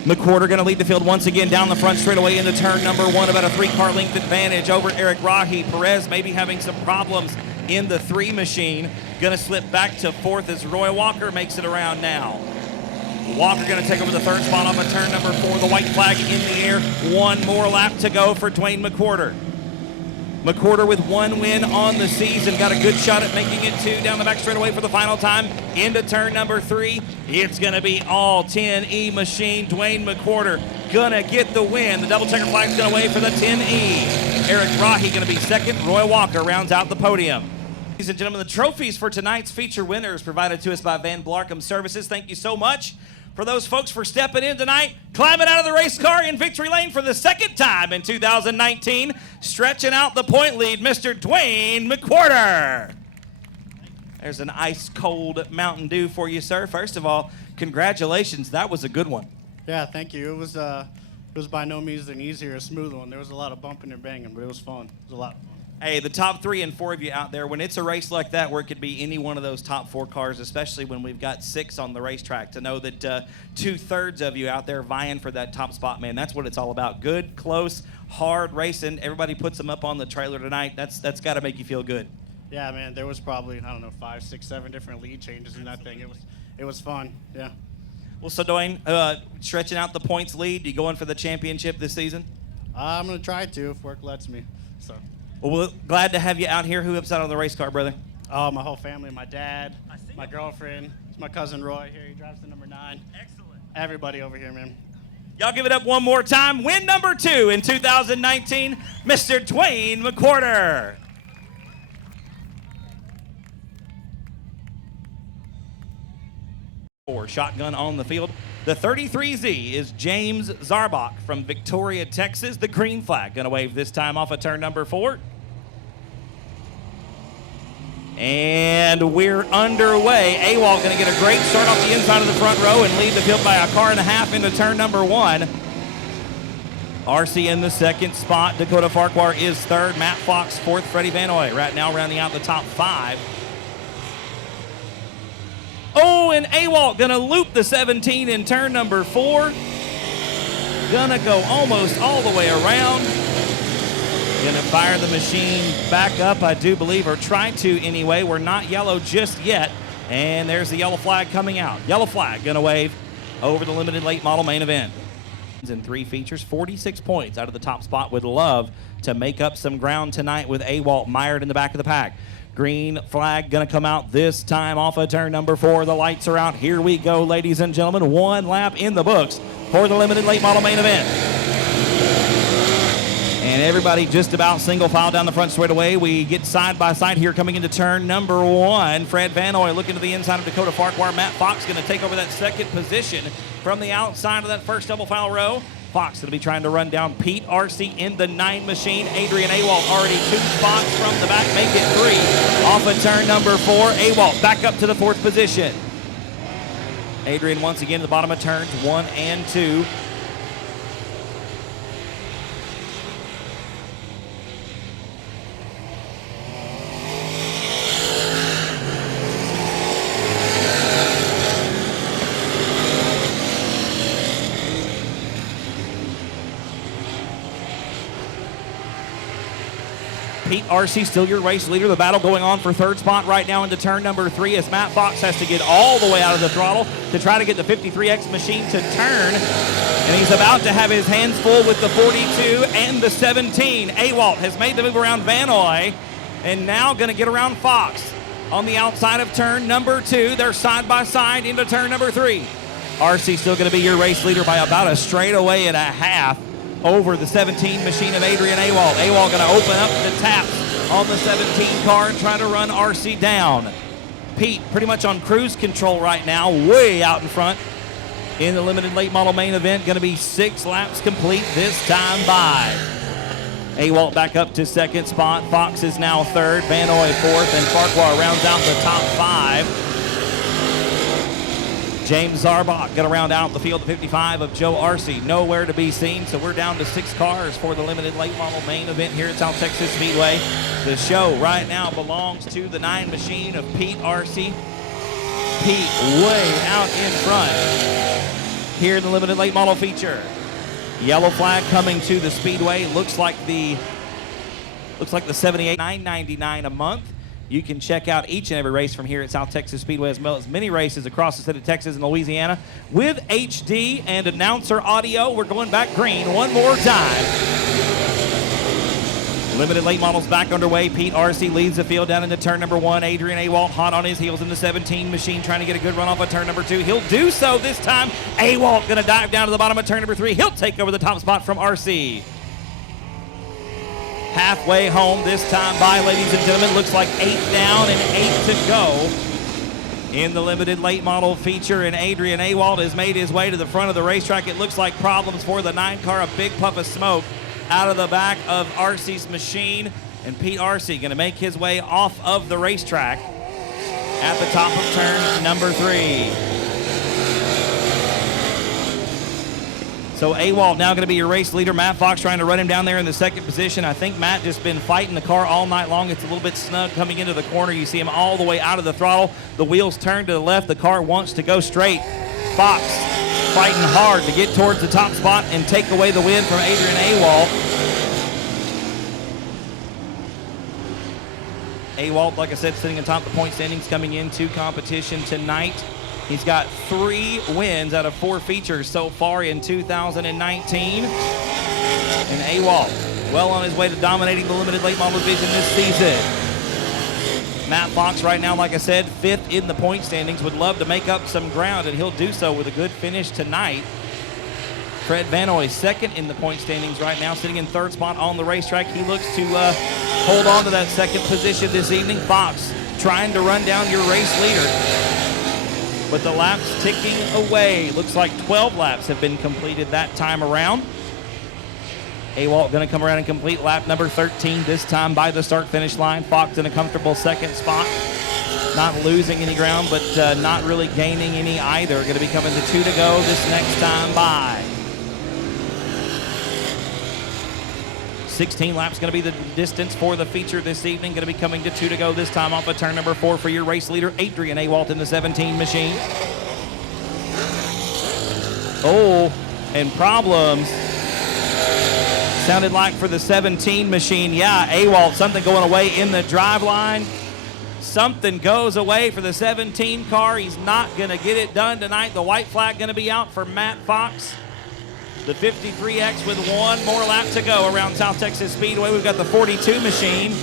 McQuarter going to lead the field once again down the front straightaway into turn number 1. About a 3-car length advantage over Eric Rahi. Perez maybe having some problems in the 3 machine. Going to slip back to 4th as Roy Walker makes it around now. Walker going to take over the 3rd spot off of turn number 4. The white flag in the air. 1 more lap to go for Dwayne Mcquarter. McQuarter with 1 win on the season. Got a good shot at making it 2 down the back straightaway for the final time. Into turn number 3. It's going to be all 10E machine. Dwayne Mcquarter going to get the win. The double checker flag's going to wave for the 10E. Eric Rahi going to be 2nd. Roy Walker rounds out the podium. Ladies and gentlemen, the trophies for tonight's feature winners provided to us by Van Blarcom Services. Thank you so much for those folks for stepping in tonight, climbing out of the race car in victory lane for the 2nd time in 2019, stretching out the point lead, Mr. Dwayne Mcquarter. There's an ice-cold Mountain Dew for you, sir. First of all, congratulations. That was a good one. Yeah, thank you. It was by no means an easy or smooth one. There was a lot of bumping and banging, but it was fun. It was a lot of fun. Hey, the top 3 and 4 of you out there, when it's a race like that where it could be any one of those top 4 cars, especially when we've got 6 on the racetrack, to know that 2/3 of you out there vying for that top spot, man, that's what it's all about. Good, close, hard racing. Everybody puts them up on the trailer tonight. That's got to make you feel good. Yeah, man, there was probably, I don't know, 5, 6, 7 different lead changes in that thing. It was fun, yeah. Well, so Dwayne, stretching out the points lead, you going for the championship this season? I'm going to try to if work lets me, so. Well, we're glad to have you out here. Who helps out on the race car, brother? Oh, my whole family, my dad, my girlfriend, my cousin Roy here. He drives the number 9. Excellent. Everybody over here, man. Y'all give it up one more time. Win number 2 in 2019, Mr. Dwayne Mcquarter. Shotgun on the field. The 33Z is James Zarbach from Victoria, Texas. The green flag going to wave this time off of turn number 4. And we're underway. AWOL going to get a great start off the inside of the front row and lead the field by a car and a half into turn number 1. RC in the second spot. Dakota Farquhar is third. Matt Fox fourth. Freddie Vanoy right now rounding out the top 5. Oh, and AWOL gonna loop the 17 in turn number 4. Gonna go almost all the way around. Gonna fire the machine back up, I do believe, or try to anyway. We're not yellow just yet. And there's the yellow flag coming out. Yellow flag gonna wave over the limited late model main event. In 3 features, 46 points out of the top spot. Would love to make up some ground tonight with AWOL mired in the back of the pack. Green flag gonna come out this time off of turn number 4. The lights are out. Here we go, ladies and gentlemen. 1 lap in the books for the limited late model main event. And everybody just about single file down the front straightaway. We get side by side here coming into turn number 1. Fred Vanoy looking to the inside of Dakota Farquhar. Matt Fox gonna take over that second position from the outside of that first double file row. Fox going to be trying to run down Pete RC in the 9 machine. Adrian AWOL already 2 spots from the back, make it 3. Off of turn number 4, AWOL back up to the 4th position. Adrian once again at the bottom of turns 1 and 2. Pete RC still your race leader. The battle going on for 3rd spot right now into turn number 3 as Matt Fox has to get all the way out of the throttle to try to get the 53X machine to turn. And he's about to have his hands full with the 42 and the 17. AWOL has made the move around Vanoy and now going to get around Fox on the outside of turn number 2. They're side by side into turn number 3. RC still going to be your race leader by about a straightaway and a half over the 17 machine of Adrian AWOL. AWOL going to open up the taps on the 17 car and try to run RC down. Pete pretty much on cruise control right now, way out in front in the limited late model main event. Going to be 6 laps complete this time by. AWOL back up to 2nd spot. Fox is now 3rd. Vanoy 4th, and Farquhar rounds out the top 5. James Zarbach going to round out the field of 55 of Joe RC. Nowhere to be seen, so we're down to 6 cars for the limited late model main event here at South Texas Speedway. The show right now belongs to the 9 machine of Pete RC. Pete way out in front here in the limited late model feature. Yellow flag coming to the Speedway. Looks like the 78, $9.99 a month. You can check out each and every race from here at South Texas Speedway, as well as many races across the state of Texas and Louisiana with HD and announcer audio. We're going back green one more time. Limited late models back underway. Pete RC leads the field down into turn number 1. Adrian AWOL hot on his heels in the 17 machine, trying to get a good run off of turn number 2. He'll do so this time. AWOL going to dive down to the bottom of turn number 3. He'll take over the top spot from RC. Halfway home this time by, ladies and gentlemen. Looks like 8 down and 8 to go in the limited late model feature. And Adrian AWOL has made his way to the front of the racetrack. It looks like problems for the 9 car. A big puff of smoke out of the back of RC's machine. And Pete RC going to make his way off of the racetrack at the top of turn number 3. So Awalt now going to be your race leader. Matt Fox trying to run him down there in the second position. I think Matt just been fighting the car all night long. It's a little bit snug coming into the corner. You see him all the way out of the throttle. The wheels turn to the left. The car wants to go straight. Fox fighting hard to get towards the top spot and take away the win from Adrian Awalt. Awalt, like I said, sitting atop the point standings coming into competition tonight. He's got 3 wins out of 4 features so far in 2019. And Awalt, well on his way to dominating the limited late model division this season. Matt Fox right now, like I said, 5th in the point standings. Would love to make up some ground, and he'll do so with a good finish tonight. Fred Vanoy, 2nd in the point standings right now, sitting in 3rd spot on the racetrack. He looks to hold on to that 2nd position this evening. Fox trying to run down your race leader. But the laps ticking away. Looks like 12 laps have been completed that time around. Awalt going to come around and complete lap number 13, this time by the start-finish line. Fox in a comfortable 2nd spot. Not losing any ground, but not really gaining any either. Going to be coming to 2 to go this next time by. 16 laps going to be the distance for the feature this evening. Going to be coming to 2 to go this time off of turn number 4 for your race leader, Adrian Awalt in the 17 machine. Oh, and problems. Sounded like for the 17 machine. Yeah, Awalt, something going away in the drive line. Something goes away for the 17 car. He's not going to get it done tonight. The white flag going to be out for Matt Fox. The 53X with 1 more lap to go around South Texas Speedway. We've got the 42 machine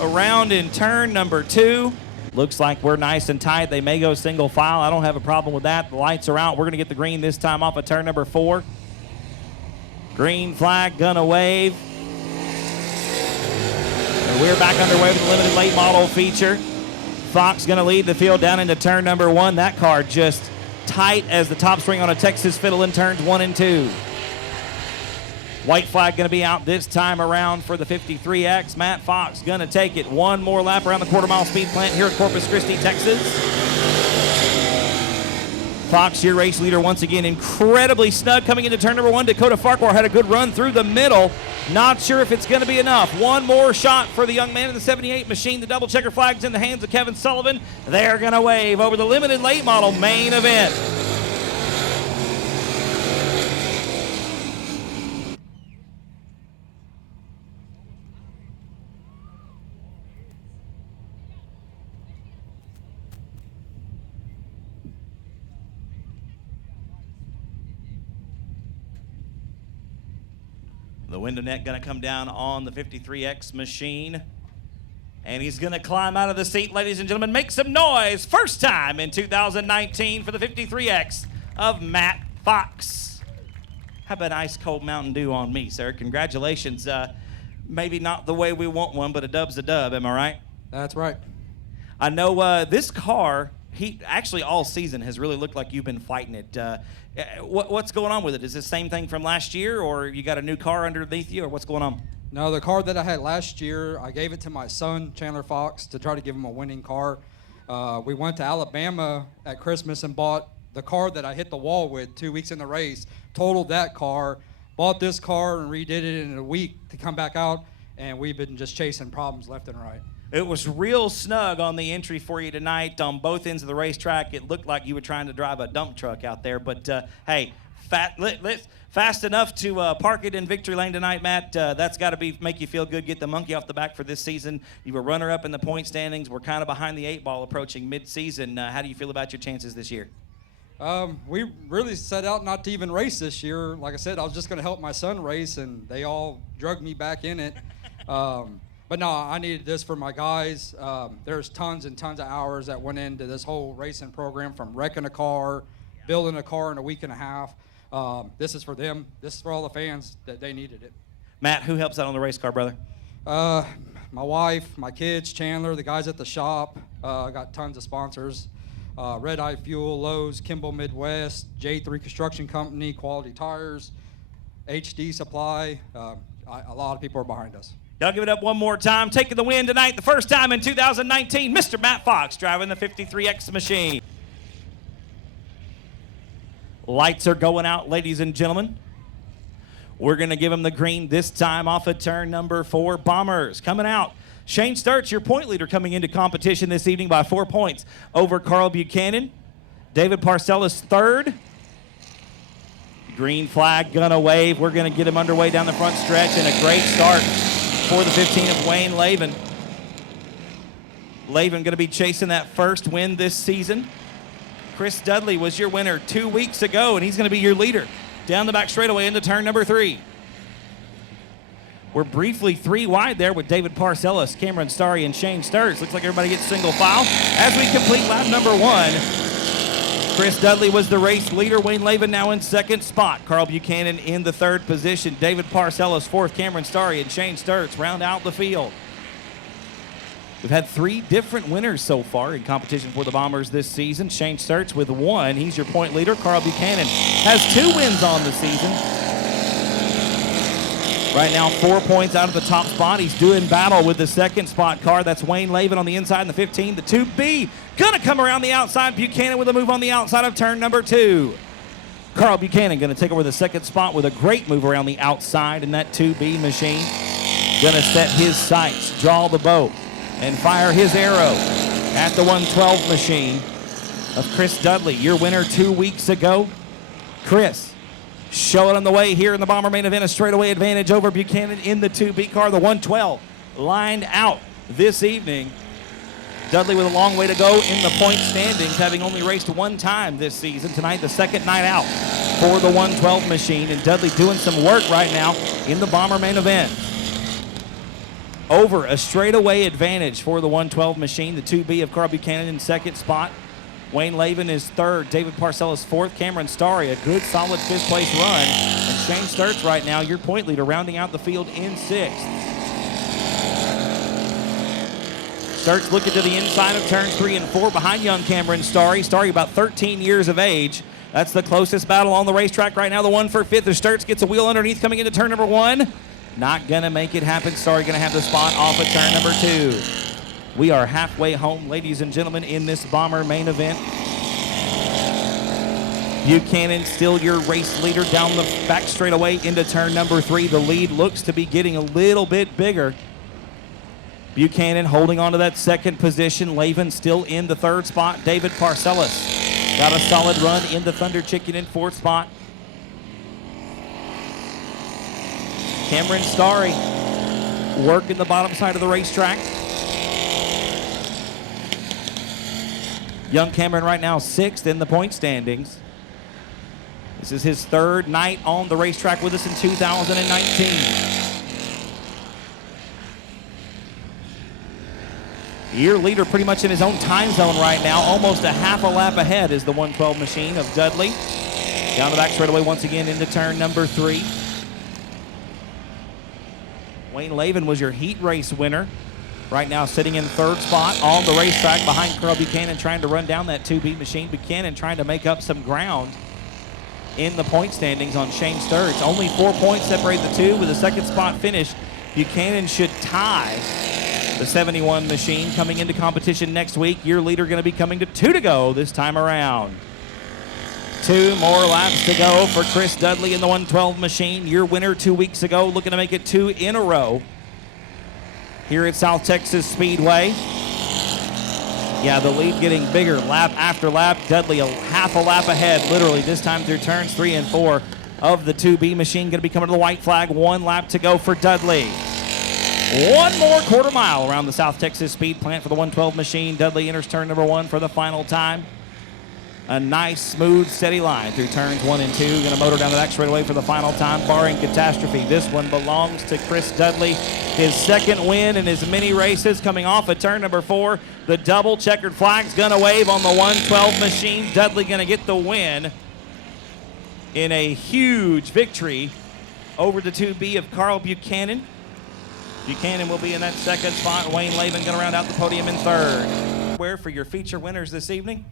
around in turn number 2. Looks like we're nice and tight. They may go single file. I don't have a problem with that. The lights are out. We're going to get the green this time off of turn number 4. Green flag gonna wave. And we're back underway with the limited late model feature. Fox gonna lead the field down into turn number 1. That car just tight as the top string on a Texas fiddle in turns 1 and 2. White flag going to be out this time around for the 53X. Matt Fox going to take it 1 more lap around the quarter-mile speed plant here at Corpus Christi, Texas. Fox, your race leader, once again incredibly snug coming into turn number 1. Dakota Farquhar had a good run through the middle. Not sure if it's going to be enough. 1 more shot for the young man in the 78 machine. The double checker flag's in the hands of Kevin Sullivan. They're going to wave over the limited late model main event. The window net going to come down on the 53X machine. And he's going to climb out of the seat, ladies and gentlemen. Make some noise. First time in 2019 for the 53X of Matt Fox. How about ice cold Mountain Dew on me, sir? Congratulations. Maybe not the way we want one, but a dub's a dub. Am I right? That's right. I know this car, actually all season has really looked like you've been fighting it. What's going on with it? Is it the same thing from last year, or you got a new car underneath you, or what's going on? No, the car that I had last year, I gave it to my son, Chandler Fox, to try to give him a winning car. We went to Alabama at Christmas and bought the car that I hit the wall with 2 weeks in the race, totaled that car, bought this car and redid it in a week to come back out, and we've been just chasing problems left and right. It was real snug on the entry for you tonight on both ends of the racetrack. It looked like you were trying to drive a dump truck out there, but hey, fast enough to park it in victory lane tonight, Matt. That's got to make you feel good, get the monkey off the back for this season. You were runner-up in the point standings. We're kind of behind the 8 ball approaching mid-season. How do you feel about your chances this year? We really set out not to even race this year. Like I said, I was just going to help my son race, and they all drugged me back in it. But no, I needed this for my guys. There's tons and tons of hours that went into this whole racing program, from wrecking a car, building a car in a week and a half. This is for them. This is for all the fans that they needed it. Matt, who helps out on the race car, brother? My wife, my kids, Chandler, the guys at the shop. I got tons of sponsors. Red Eye Fuel, Lowe's, Kimball Midwest, J3 Construction Company, Quality Tires, HD Supply. A lot of people are behind us. Y'all give it up one more time. Taking the win tonight, the first time in 2019, Mr. Matt Fox driving the 53X machine. Lights are going out, ladies and gentlemen. We're going to give him the green this time off of turn number 4. Bombers coming out. Shane Sturts, your point leader, coming into competition this evening by 4 points over Carl Buchanan. David Parcellis third. Green flag gonna wave. We're gonna get him underway down the front stretch, and a great start for the 15 of Wayne Laven. Laven gonna be chasing that first win this season. Chris Dudley was your winner 2 weeks ago, and he's gonna be your leader down the back straightaway into turn number 3. We're briefly 3 wide there with David Parcellis, Cameron Starry, and Shane Sturts. Looks like everybody gets single file as we complete lap number 1. Chris Dudley was the race leader. Wayne Laven now in second spot. Carl Buchanan in the 3rd position. David Parcellis 4th. Cameron Starry and Shane Sturts round out the field. We've had 3 different winners so far in competition for the Bombers this season. Shane Sturts with 1. He's your point leader. Carl Buchanan has 2 wins on the season. Right now, 4 points out of the top spot. He's doing battle with the 2nd spot car. That's Wayne Laven on the inside in the 15. The 2B gonna come around the outside. Buchanan with a move on the outside of turn number 2. Carl Buchanan gonna take over the 2nd spot with a great move around the outside in that 2B machine. Gonna set his sights, draw the bow, and fire his arrow at the 112 machine of Chris Dudley, your winner 2 weeks ago. Chris showing on the way here in the Bomber main event, a straightaway advantage over Buchanan in the 2B car. The 112 lined out this evening. Dudley with a long way to go in the point standings, having only raced 1 time this season. Tonight, the 2nd night out for the 112 machine, and Dudley doing some work right now in the Bomber main event. Over a straightaway advantage for the 112 machine. The 2B of Carl Buchanan in 2nd spot. Wayne Laven is 3rd. David Parcellis 4th. Cameron Starry, a good, solid 5th place run. And Shane Sturts right now, your point leader, rounding out the field in 6th. Sturts looking to the inside of turns 3 and 4 behind young Cameron Starry. Starry about 13 years of age. That's the closest battle on the racetrack right now. The 1 for 5th. Sturts gets a wheel underneath coming into turn number 1. Not going to make it happen. Starry going to have the spot off of turn number 2. We are halfway home, ladies and gentlemen, in this Bomber main event. Buchanan still your race leader down the back straightaway into turn number 3. The lead looks to be getting a little bit bigger. Buchanan holding on to that 2nd position. Laven still in the 3rd spot. David Parcellis got a solid run in the Thunder Chicken in 4th spot. Cameron Starry working the bottom side of the racetrack. Young Cameron right now 6th in the point standings. This is his 3rd night on the racetrack with us in 2019. Year leader pretty much in his own time zone right now. Almost a half a lap ahead is the 112 machine of Dudley. Down the back straightaway once again into turn number 3. Wayne Laven was your heat race winner. Right now sitting in 3rd spot on the racetrack behind Carl Buchanan, trying to run down that 2B machine. Buchanan trying to make up some ground in the point standings on Shane Sturts. Only 4 points separate the two with a 2nd spot finish. Buchanan should tie the 71 machine coming into competition next week. Your leader going to be coming to 2 to go this time around. 2 more laps to go for Chris Dudley in the 112 machine. Your winner 2 weeks ago, looking to make it 2 in a row here at South Texas Speedway. Yeah, the lead getting bigger lap after lap. Dudley a half a lap ahead, literally, this time through turns 3 and 4 of the 2B machine. Going to be coming to the white flag. 1 lap to go for Dudley. 1 more quarter mile around the South Texas Speed Plant for the 112 machine. Dudley enters turn number 1 for the final time. A nice, smooth, steady line through turns 1 and 2. Going to motor down the back straightaway for the final time, barring catastrophe. This one belongs to Chris Dudley. His 2nd win in his mini races coming off of turn number 4. The double checkered flag's going to wave on the 112 machine. Dudley going to get the win in a huge victory over the 2B of Carl Buchanan. Buchanan will be in that 2nd spot. Wayne Laven going to round out the podium in 3rd. Where for your feature winners this evening?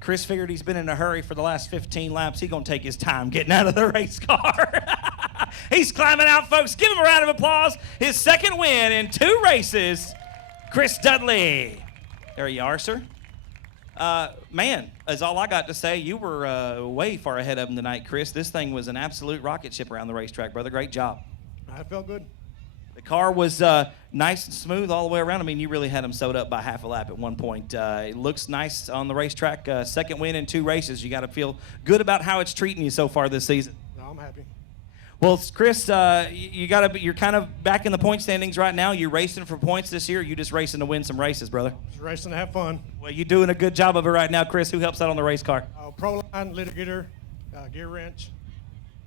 Chris figured he's been in a hurry for the last 15 laps. He's going to take his time getting out of the race car. He's climbing out, folks. Give him a round of applause. His 2nd win in 2 races, Chris Dudley. There you are, sir. Man, is all I got to say. You were way far ahead of them tonight, Chris. This thing was an absolute rocket ship around the racetrack, brother. Great job. I felt good. The car was nice and smooth all the way around. I mean, you really had them sewed up by half a lap at one point. It looks nice on the racetrack. Second win in 2 races. You got to feel good about how it's treating you so far this season. No, I'm happy. Well, Chris, you're kind of back in the point standings right now. You racing for points this year? Or you just racing to win some races, brother? Just racing to have fun. Well, you're doing a good job of it right now, Chris. Who helps out on the race car? Pro line, litigator, gear wrench.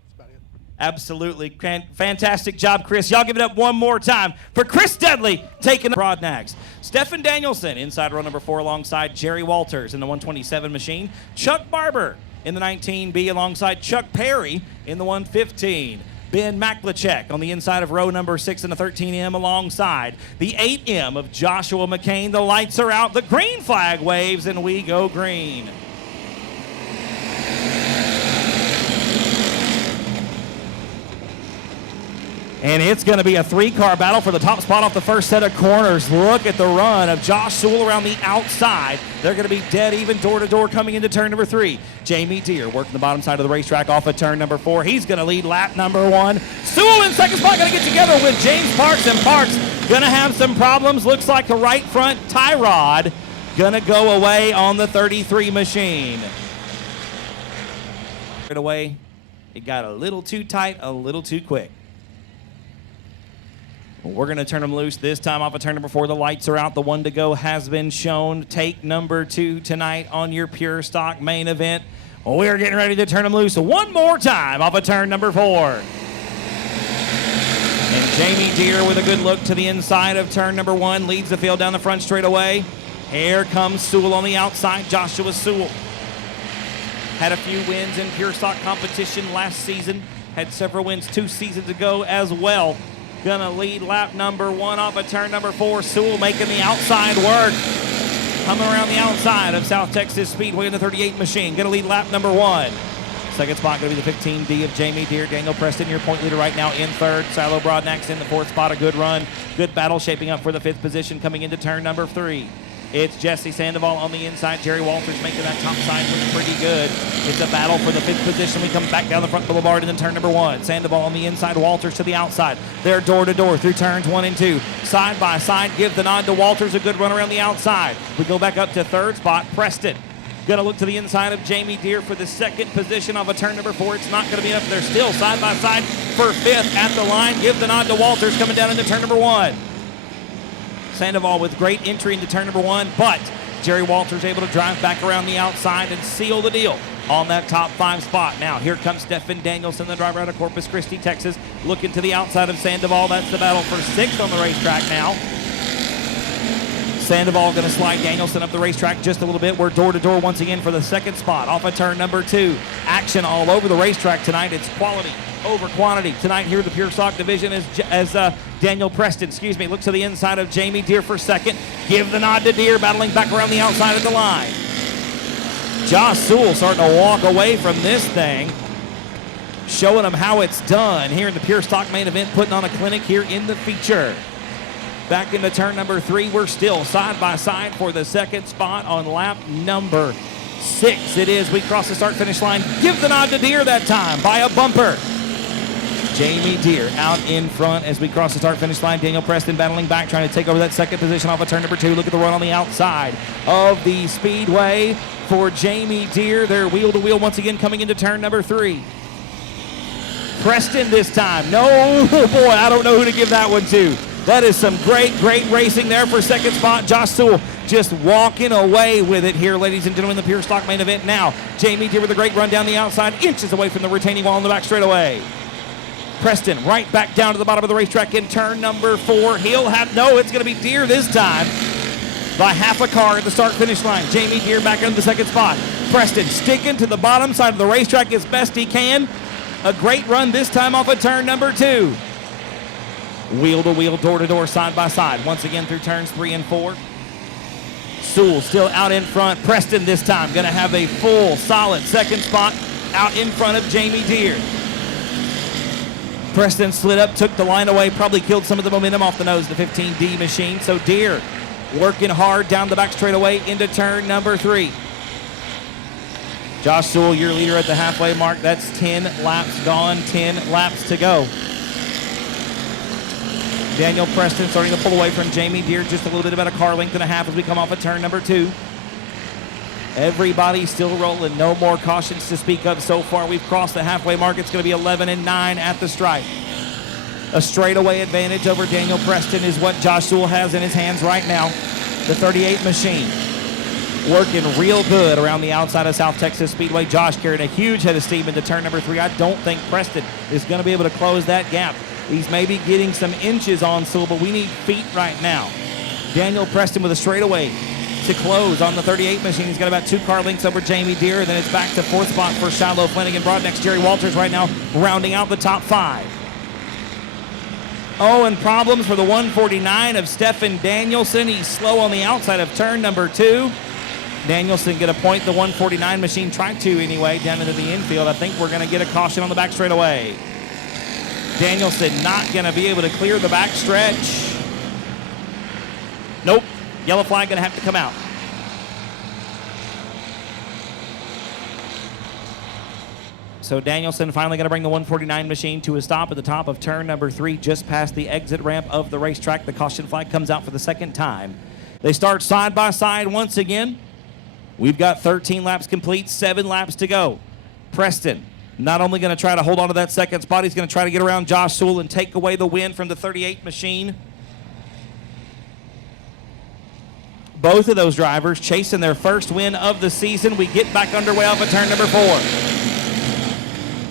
That's about it. Absolutely. Fantastic job, Chris. Y'all give it up one more time for Chris Dudley taking the Broadnax. Stephen Danielson inside row number 4 alongside Jerry Walters in the 127 machine. Chuck Barber in the 19B alongside Chuck Perry in the 115. Ben Maklachek on the inside of row number 6 in the 13M alongside the 8M of Joshua McCain. The lights are out, the green flag waves, and we go green. And it's going to be a 3-car battle for the top spot off the first set of corners. Look at the run of Josh Sewell around the outside. They're going to be dead even door-to-door coming into turn number 3. Jamie Deere working the bottom side of the racetrack off of turn number 4. He's going to lead lap number 1. Sewell in second spot, going to get together with James Parks, and Parks going to have some problems. Looks like the right front tie rod going to go away on the 33 machine. Right away, it got a little too tight, a little too quick. We're going to turn them loose this time off of turn number 4. The lights are out. The 1 to go has been shown. Take number 2 tonight on your Pure Stock main event. We're getting ready to turn them loose one more time off of turn number 4. And Jamie Deere with a good look to the inside of turn number 1 leads the field down the front straightaway. Here comes Sewell on the outside. Joshua Sewell had a few wins in Pure Stock competition last season. Had several wins 2 seasons ago as well. Gonna lead lap number 1 off of turn number 4. Sewell making the outside work. Coming around the outside of South Texas Speedway in the 38 machine. Gonna lead lap number 1. Second spot gonna be the 15D of Jamie Deere. Daniel Preston, your point leader right now in 3rd. Silo Broadnax in the 4th spot. A good run. Good battle shaping up for the 5th position coming into turn number 3. It's Jesse Sandoval on the inside. Jerry Walters making that top side look pretty good. It's a battle for the 5th position. We come back down the front boulevard and then turn number 1. Sandoval on the inside, Walters to the outside. They're door to door through turns 1 and 2. Side by side, give the nod to Walters. A good run around the outside. We go back up to 3rd spot. Preston gonna look to the inside of Jamie Deere for the 2nd position off of turn number 4. It's not gonna be enough. They're still side by side for 5th at the line. Give the nod to Walters coming down into turn number 1. Sandoval with great entry into turn number 1, but Jerry Walters able to drive back around the outside and seal the deal on that top 5 spot. Now here comes Stephen Danielson, the driver out of Corpus Christi, Texas, looking to the outside of Sandoval. That's the battle for 6th on the racetrack now. Sandoval going to slide Danielson up the racetrack just a little bit. We're door to door once again for the 2nd spot off of turn number 2. Action all over the racetrack tonight. It's quality over quantity tonight here at the Pure Stock division as Daniel Preston, looks to the inside of Jamie Deere for 2nd. Give the nod to Deere, battling back around the outside of the line. Josh Sewell starting to walk away from this thing, showing them how it's done here in the Pure Stock main event, putting on a clinic here in the feature. Back into turn number 3, we're still side by side for the 2nd spot on lap number 6. It is. We cross the start-finish line. Give the nod to Deere that time by a bumper. Jamie Deere out in front as we cross the start-finish line. Daniel Preston battling back, trying to take over that 2nd position off of turn number 2. Look at the run on the outside of the speedway for Jamie Deere. They're wheel-to-wheel once again coming into turn number 3. Preston this time. No, boy, I don't know who to give that one to. That is some great racing there for 2nd spot. Josh Sewell just walking away with it here, ladies and gentlemen, the Pure Stock main event. Now, Jamie Deere with a great run down the outside, inches away from the retaining wall in the back straightaway. Preston right back down to the bottom of the racetrack in turn number 4. It's going to be Deere this time by half a car at the start-finish line. Jamie Deere back into the 2nd spot. Preston sticking to the bottom side of the racetrack as best he can. A great run this time off of turn number 2. Wheel-to-wheel, door-to-door, side-by-side. Once again through turns 3 and 4. Sewell still out in front. Preston this time going to have a full, solid 2nd spot out in front of Jamie Deere. Preston slid up, took the line away, probably killed some of the momentum off the nose of the 15D machine. So Deere working hard down the back straightaway into turn number 3. Josh Sewell, your leader at the halfway mark. That's 10 laps gone, 10 laps to go. Daniel Preston starting to pull away from Jamie Deere, just a little bit, about a car length and a half as we come off of turn number 2. Everybody still rolling. No more cautions to speak of so far. We've crossed the halfway mark. It's going to be 11 and 9 at the stripe. A straightaway advantage over Daniel Preston is what Josh Sewell has in his hands right now. The 38 machine working real good around the outside of South Texas Speedway. Josh carrying a huge head of steam into turn number 3. I don't think Preston is going to be able to close that gap. He's maybe getting some inches on Sewell, but we need feet right now. Daniel Preston with a straightaway to close on the 38 machine. He's got about 2 car lengths over Jamie Deere, and then it's back to 4th spot for Shiloh Flanagan. Broadneck's Jerry Walters right now rounding out the top 5. Oh, and problems for the 149 of Stephen Danielson. He's slow on the outside of turn number 2. Danielson get a point. The 149 machine tried to anyway down into the infield. I think we're going to get a caution on the back straightaway. Danielson not going to be able to clear the back stretch. Nope. Yellow flag going to have to come out. So Danielson finally going to bring the 149 machine to a stop at the top of turn number 3, just past the exit ramp of the racetrack. The caution flag comes out for the second time. They start side by side once again. We've got 13 laps complete, 7 laps to go. Preston not only going to try to hold on to that second spot, he's going to try to get around Josh Sewell and take away the win from the 38 machine. Both of those drivers chasing their first win of the season. We get back underway off of turn number 4.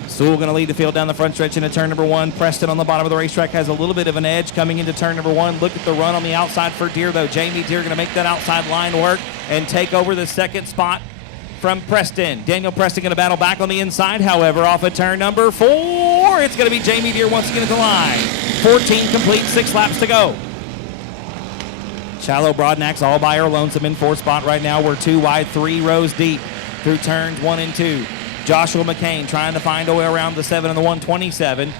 Sewell going to lead the field down the front stretch into turn number 1. Preston on the bottom of the racetrack has a little bit of an edge coming into turn number 1. Look at the run on the outside for Deere, though. Jamie Deere going to make that outside line work and take over the second spot from Preston. Daniel Preston going to battle back on the inside, however, off of turn number 4. It's going to be Jamie Deere once again at the line. 14 complete, 6 laps to go. Shiloh Broadnax all by her lonesome in 4th spot right now. We're 2 wide, 3 rows deep through turns 1 and 2. Joshua McCain trying to find a way around the 7 and the 127.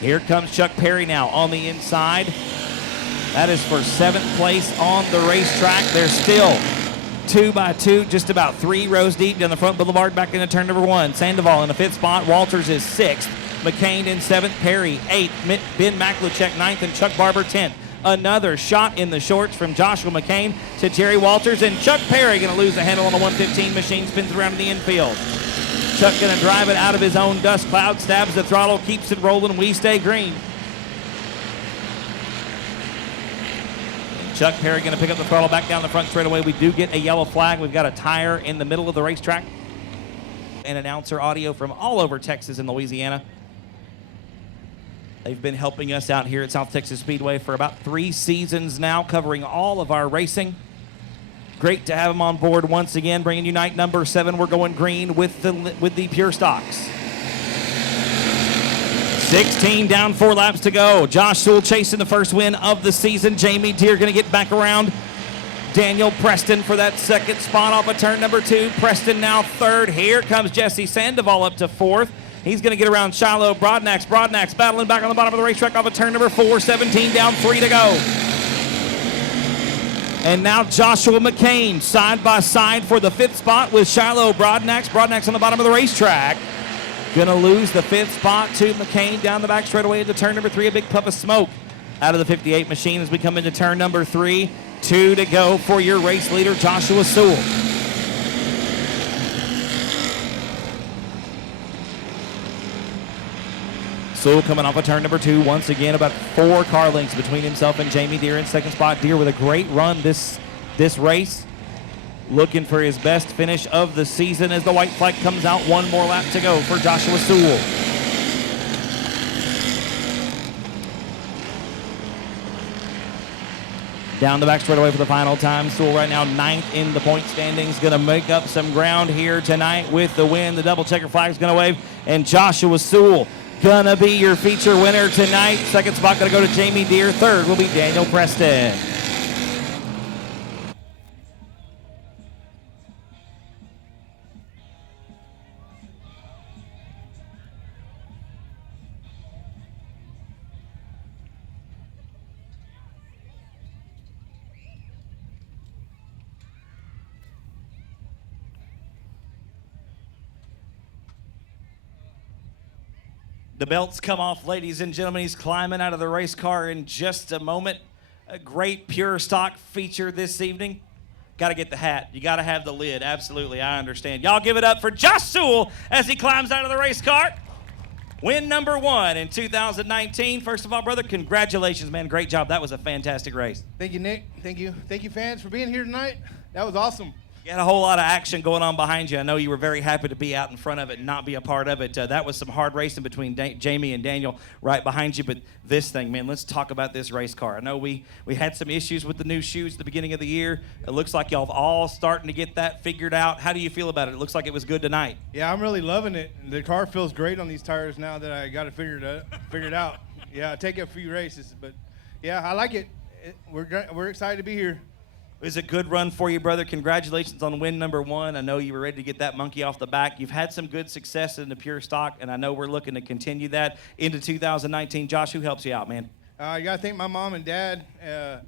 Here comes Chuck Perry now on the inside. That is for 7th place on the racetrack. They're still 2 by 2, just about 3 rows deep down the front boulevard back into turn number 1. Sandoval in the 5th spot. Walters is 6th. McCain in 7th. Perry 8th. Ben Makluchek 9th, and Chuck Barber 10th. Another shot in the shorts from Joshua McCain to Terry Walters, and Chuck Perry going to lose the handle on the 115 machine, spins around in the infield. Chuck going to drive it out of his own dust cloud, stabs the throttle, keeps it rolling. We stay green. And Chuck Perry going to pick up the throttle back down the front straightaway. We do get a yellow flag. We've got a tire in the middle of the racetrack. And announcer audio from all over Texas and Louisiana. They've been helping us out here at South Texas Speedway for about 3 seasons now, covering all of our racing. Great to have them on board once again, bringing you night number 7. We're going green with the pure stocks. 16 down, 4 laps to go. Josh Sewell chasing the first win of the season. Jamie Deere going to get back around Daniel Preston for that second spot off of turn number 2. Preston now 3rd. Here comes Jesse Sandoval up to 4th. He's going to get around Shiloh Broadnax. Broadnax battling back on the bottom of the racetrack off of turn number 4. 17 down, 3 to go. And now Joshua McCain side by side for the 5th spot with Shiloh Broadnax. Broadnax on the bottom of the racetrack. Going to lose the 5th spot to McCain down the back straightaway into turn number 3. A big puff of smoke out of the 58 machine as we come into turn number 3. 2 to go for your race leader, Joshua Sewell. Sewell coming off of turn number 2. Once again, about 4 car lengths between himself and Jamie Deere in second spot. Deere with a great run this race. Looking for his best finish of the season as the white flag comes out. 1 more lap to go for Joshua Sewell. Down the back straightaway for the final time. Sewell right now 9th in the point standings. Going to make up some ground here tonight with the win. The double checker flag is going to wave. And Joshua Sewell gonna be your feature winner tonight. Second spot gonna go to Jamie Deere. 3rd will be Daniel Preston. The belts come off, ladies and gentlemen. He's climbing out of the race car in just a moment. A great pure stock feature this evening. Got to get the hat. You got to have the lid. Absolutely, I understand. Y'all give it up for Josh Sewell as he climbs out of the race car. Win number 1 in 2019. First of all, brother, congratulations, man. Great job. That was a fantastic race. Thank you, Nick. Thank you. Thank you, fans, for being here tonight. That was awesome. You had a whole lot of action going on behind you. I know you were very happy to be out in front of it and not be a part of it. That was some hard racing between Jamie and Daniel right behind you. But this thing, man, let's talk about this race car. I know we had some issues with the new shoes at the beginning of the year. It looks like y'all all starting to get that figured out. How do you feel about it? It looks like it was good tonight. Yeah, I'm really loving it. The car feels great on these tires now that I got it figured out. Yeah, I take a few races, but yeah, I like it. We're excited to be here. It was a good run for you, brother. Congratulations on win number 1. I know you were ready to get that monkey off the back. You've had some good success in the pure stock, and I know we're looking to continue that into 2019. Josh, who helps you out, man? I got to thank my mom and dad, the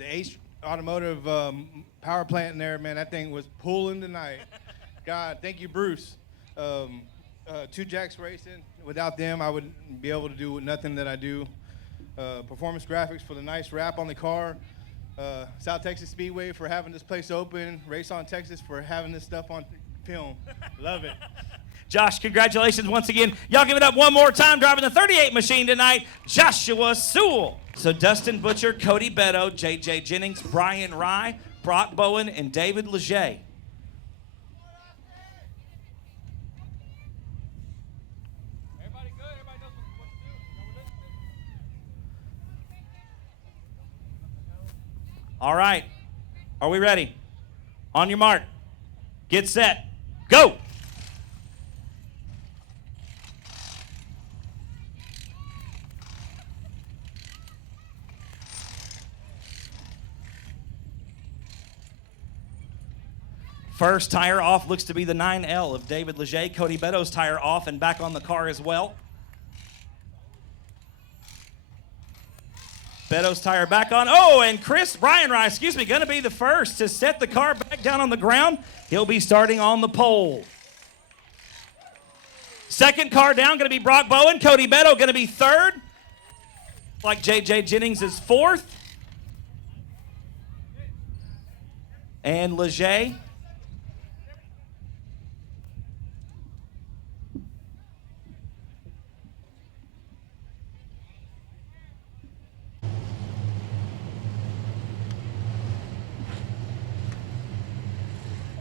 Ace Automotive power plant in there, man. That thing was pulling tonight. God, thank you, Bruce. Two Jacks Racing. Without them, I wouldn't be able to do nothing that I do. Performance Graphics for the nice wrap on the car. South Texas Speedway for having this place open. Race on Texas for having this stuff on film. Love it. Josh, congratulations once again. Y'all give it up one more time. Driving the 38 machine tonight, Joshua Sewell. So Dustin Butcher, Cody Beto, J.J. Jennings, Brian Rye, Brock Bowen, and David Leger. All right, are we ready? On your mark, get set, go! First tire off looks to be the 9L of David Leger. Cody Beto's tire off and back on the car as well. Beto's tire back on. Oh, and Brian Rye, going to be the first to set the car back down on the ground. He'll be starting on the pole. Second car down, going to be Brock Bowen. Cody Beto going to be third. Like J.J. Jennings is fourth. And Leger.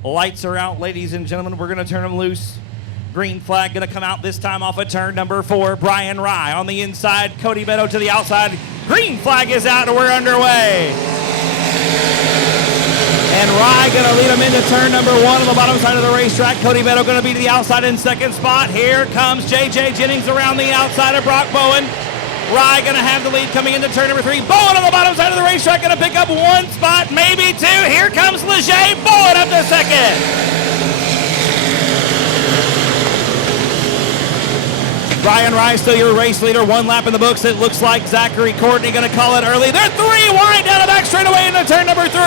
Lights are out, ladies and gentlemen. We're going to turn them loose. Green flag going to come out this time off of turn number 4. Brian Rye on the inside. Cody Beto to the outside. Green flag is out and we're underway. And Rye going to lead him into turn number 1 on the bottom side of the racetrack. Cody Beto going to be to the outside in second spot. Here comes J.J. Jennings around the outside of Brock Bowen. Rye going to have the lead coming into turn number 3. Bowen on the bottom side of the racetrack going to pick up 1 spot, maybe 2. Here comes Leger. Bowen up to second. Brian Rye still your race leader. 1 lap in the books. It looks like Zachary Courtney going to call it early. They're 3 wide down the back straightaway into turn number 3.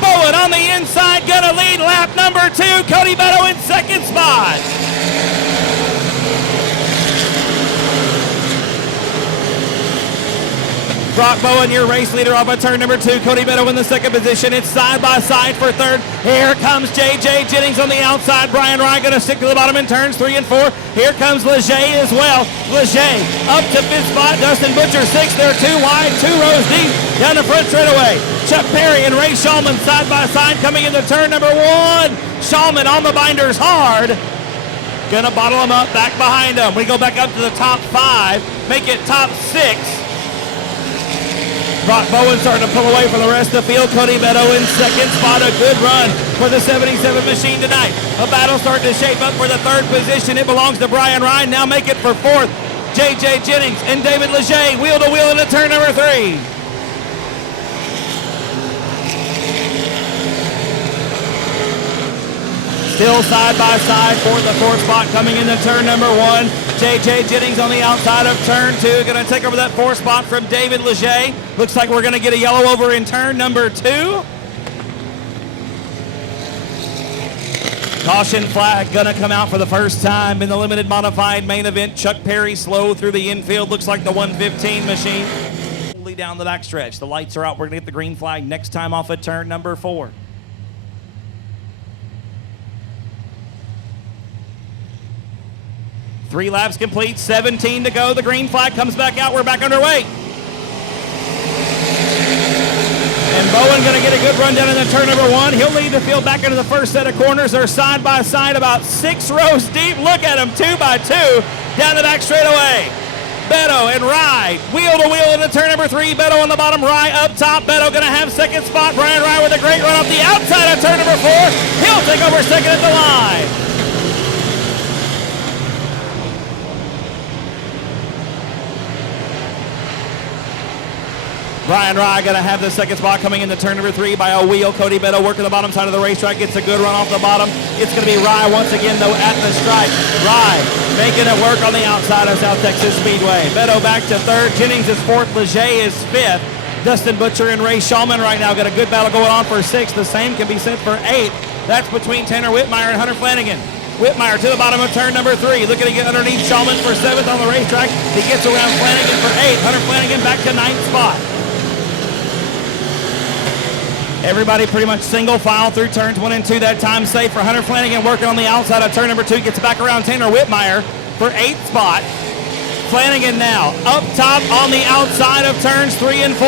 Bowen on the inside going to lead lap number 2. Cody Beto in second spot. Brock Bowen, your race leader, off of turn number 2. Cody Beto in the second position. It's side by side for third. Here comes J.J. Jennings on the outside. Brian Rye going to stick to the bottom in turns 3 and 4. Here comes Leger as well. Leger up to 5th spot. Dustin Butcher 6th. They're 2 wide, 2 rows deep down the front straightaway. Chuck Perry and Ray Shulman side by side coming into turn number 1. Shulman on the binders hard. Gonna bottle them up back behind them. We go back up to the top 5. Make it top 6. Brock Bowen starting to pull away from the rest of the field. Cody Beto in second spot. A good run for the 77 machine tonight. A battle starting to shape up for the 3rd position. It belongs to Brian Rye. Now make it for 4th. J.J. Jennings and David Leger wheel to wheel into turn number 3. Still side by side for the 4th spot coming into turn number 1. J.J. Jennings on the outside of turn 2. Going to take over that 4th spot from David Leger. Looks like we're going to get a yellow over in turn number 2. Caution flag gonna come out for the first time in the limited modified main event. Chuck Perry slow through the infield. Looks like the 115 machine. Down the backstretch. The lights are out. We're gonna get the green flag next time off at turn number 4. Three laps complete, 17 to go. The green flag comes back out. We're back underway. And Bowen going to get a good run down in the turn number 1. He'll lead the field back into the first set of corners. They're side by side about 6 rows deep. Look at them, 2 by 2 down the back straightaway. Beto and Rye, wheel to wheel into turn number 3. Beto on the bottom, Rye up top. Beto going to have second spot. Brian Rye with a great run off the outside of turn number 4. He'll take over second at the line. Brian Rye going to have the second spot coming into turn number 3 by a wheel. Cody Beto working the bottom side of the racetrack. Gets a good run off the bottom. It's going to be Rye once again, though, at the stripe. Rye making it work on the outside of South Texas Speedway. Beto back to 3rd. Jennings is 4th. Leger is 5th. Dustin Butcher and Ray Shulman right now got a good battle going on for 6th. The same can be said for 8th. That's between Tanner Whitmire and Hunter Flanagan. Whitmire to the bottom of turn number 3. Looking to get underneath Shulman for 7th on the racetrack. He gets around Flanagan for 8th. Hunter Flanagan back to 9th spot. Everybody pretty much single file through turns 1 and 2. That time safe for Hunter Flanagan working on the outside of turn number 2. Gets back around Tanner Whitmire for 8th spot. Flanagan now up top on the outside of turns 3 and 4.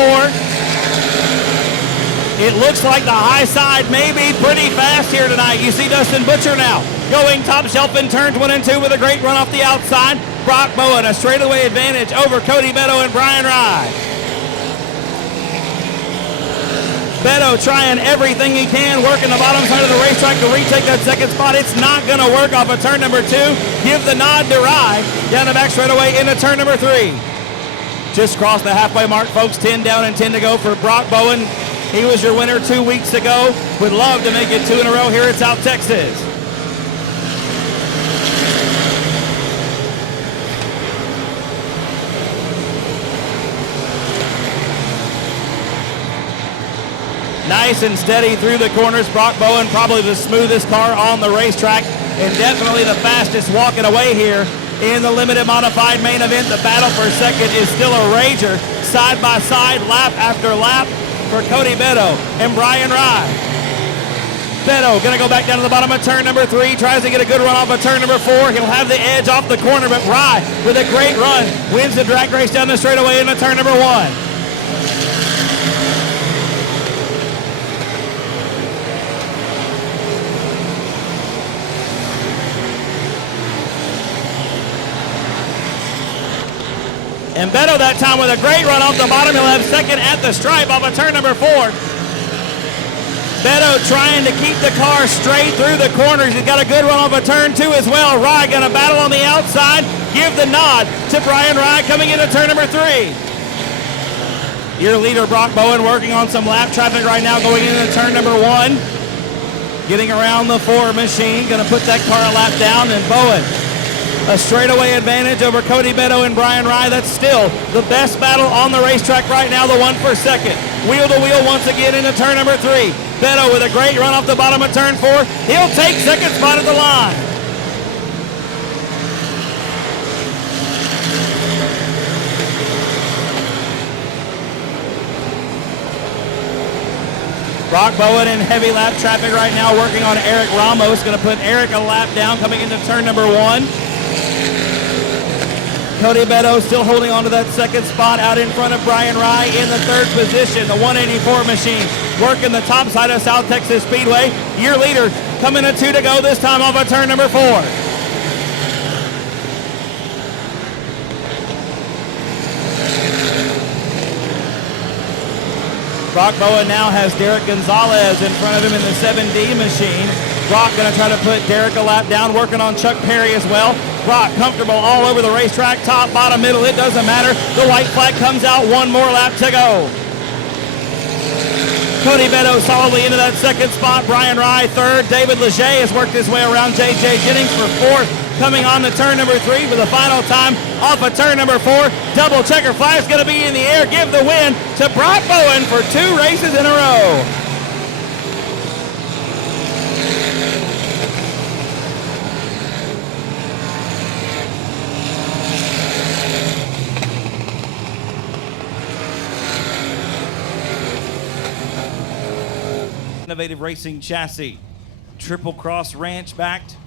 It looks like the high side may be pretty fast here tonight. You see Dustin Butcher now going top shelf in turns 1 and 2 with a great run off the outside. Brock Bowen a straightaway advantage over Cody Beto and Brian Rye. Beto trying everything he can, working the bottom side of the racetrack to retake that second spot. It's not going to work off of turn number 2. Give the nod to Rye down the back straightaway into turn number 3. Just crossed the halfway mark, folks. 10 down and 10 to go for Brock Bowen. He was your winner 2 weeks ago. Would love to make it 2 in a row here at South Texas. Nice and steady through the corners. Brock Bowen, probably the smoothest car on the racetrack and definitely the fastest walking away here in the limited modified main event. The battle for second is still a rager, side by side, lap after lap for Cody Beto and Brian Rye. Beto gonna go back down to the bottom of turn number 3, tries to get a good run off of turn number 4. He'll have the edge off the corner, but Rye with a great run wins the drag race down the straightaway into turn number 1. And Beto that time with a great run off the bottom. He'll have second at the stripe off of turn number 4. Beto trying to keep the car straight through the corners. He's got a good run off of turn 2 as well. Rye going to battle on the outside. Give the nod to Brian Rye coming into turn number 3. Your leader, Brock Bowen, working on some lap traffic right now going into turn number 1. Getting around the 4 machine. Going to put that car a lap down. And Bowen, a straightaway advantage over Cody Beto and Brian Rye. That's still the best battle on the racetrack right now, the one for second. Wheel to wheel once again into turn number 3. Beto with a great run off the bottom of turn 4. He'll take second spot at the line. Brock Bowen in heavy lap traffic right now, working on Eric Ramos. Going to put Eric a lap down coming into turn number 1. Cody Beto still holding on to that second spot out in front of Brian Rye in the 3rd position. The 184 machine working the top side of South Texas Speedway. Your leader coming at 2 to go, this time off of turn number 4. Brock Bowen now has Derek Gonzalez in front of him in the 7D machine. Brock going to try to put Derek a lap down, working on Chuck Perry as well. Brock comfortable all over the racetrack, top, bottom, middle, it doesn't matter. The white flag comes out, 1 more lap to go. Cody Beto solidly into that second spot. Brian Rye 3rd. David Leger has worked his way around J.J. Jennings for 4th. Coming on to turn number 3 for the final time off of turn number 4. Double checker flag's going to be in the air. Give the win to Brock Bowen for 2 races in a row. Innovative Racing chassis. Triple Cross Ranch backed.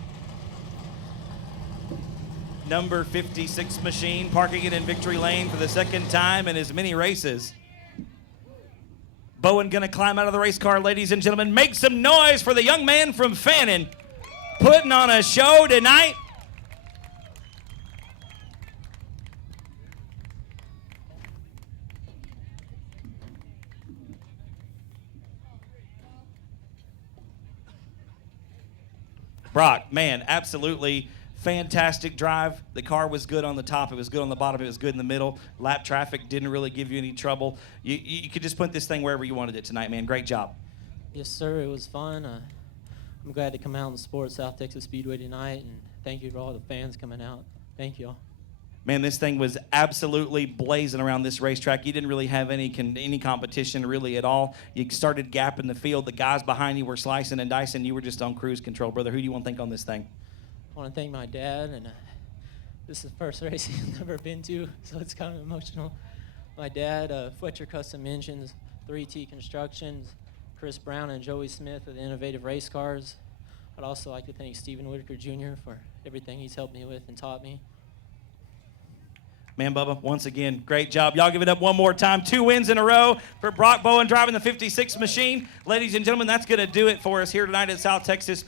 Number 56 machine, parking it in victory lane for the second time in as many races. Bowen gonna climb out of the race car, ladies and gentlemen. Make some noise for the young man from Fannin, putting on a show tonight. Brock, man, absolutely fantastic drive. The car was good on the top. It was good on the bottom. It was good in the middle. Lap traffic didn't really give you any trouble. You could just put this thing wherever you wanted it tonight, man. Great job. Yes, sir. It was fun. I'm glad to come out and support South Texas Speedway tonight, and thank you for all the fans coming out. Thank you all. Man, this thing was absolutely blazing around this racetrack. You didn't really have any competition really at all. You started gapping the field. The guys behind you were slicing and dicing. You were just on cruise control, brother. Who do you want to thank on this thing? I want to thank my dad, and this is the first race he's never been to, so it's kind of emotional. My dad, Fletcher Custom Engines, 3T Constructions, Chris Brown and Joey Smith of the Innovative Race Cars. I'd also like to thank Stephen Whitaker Jr. for everything he's helped me with and taught me. Man, Bubba, once again, great job. Y'all give it up one more time. 2 wins in a row for Brock Bowen driving the 56 machine. Ladies and gentlemen, that's going to do it for us here tonight at South Texas Speedway.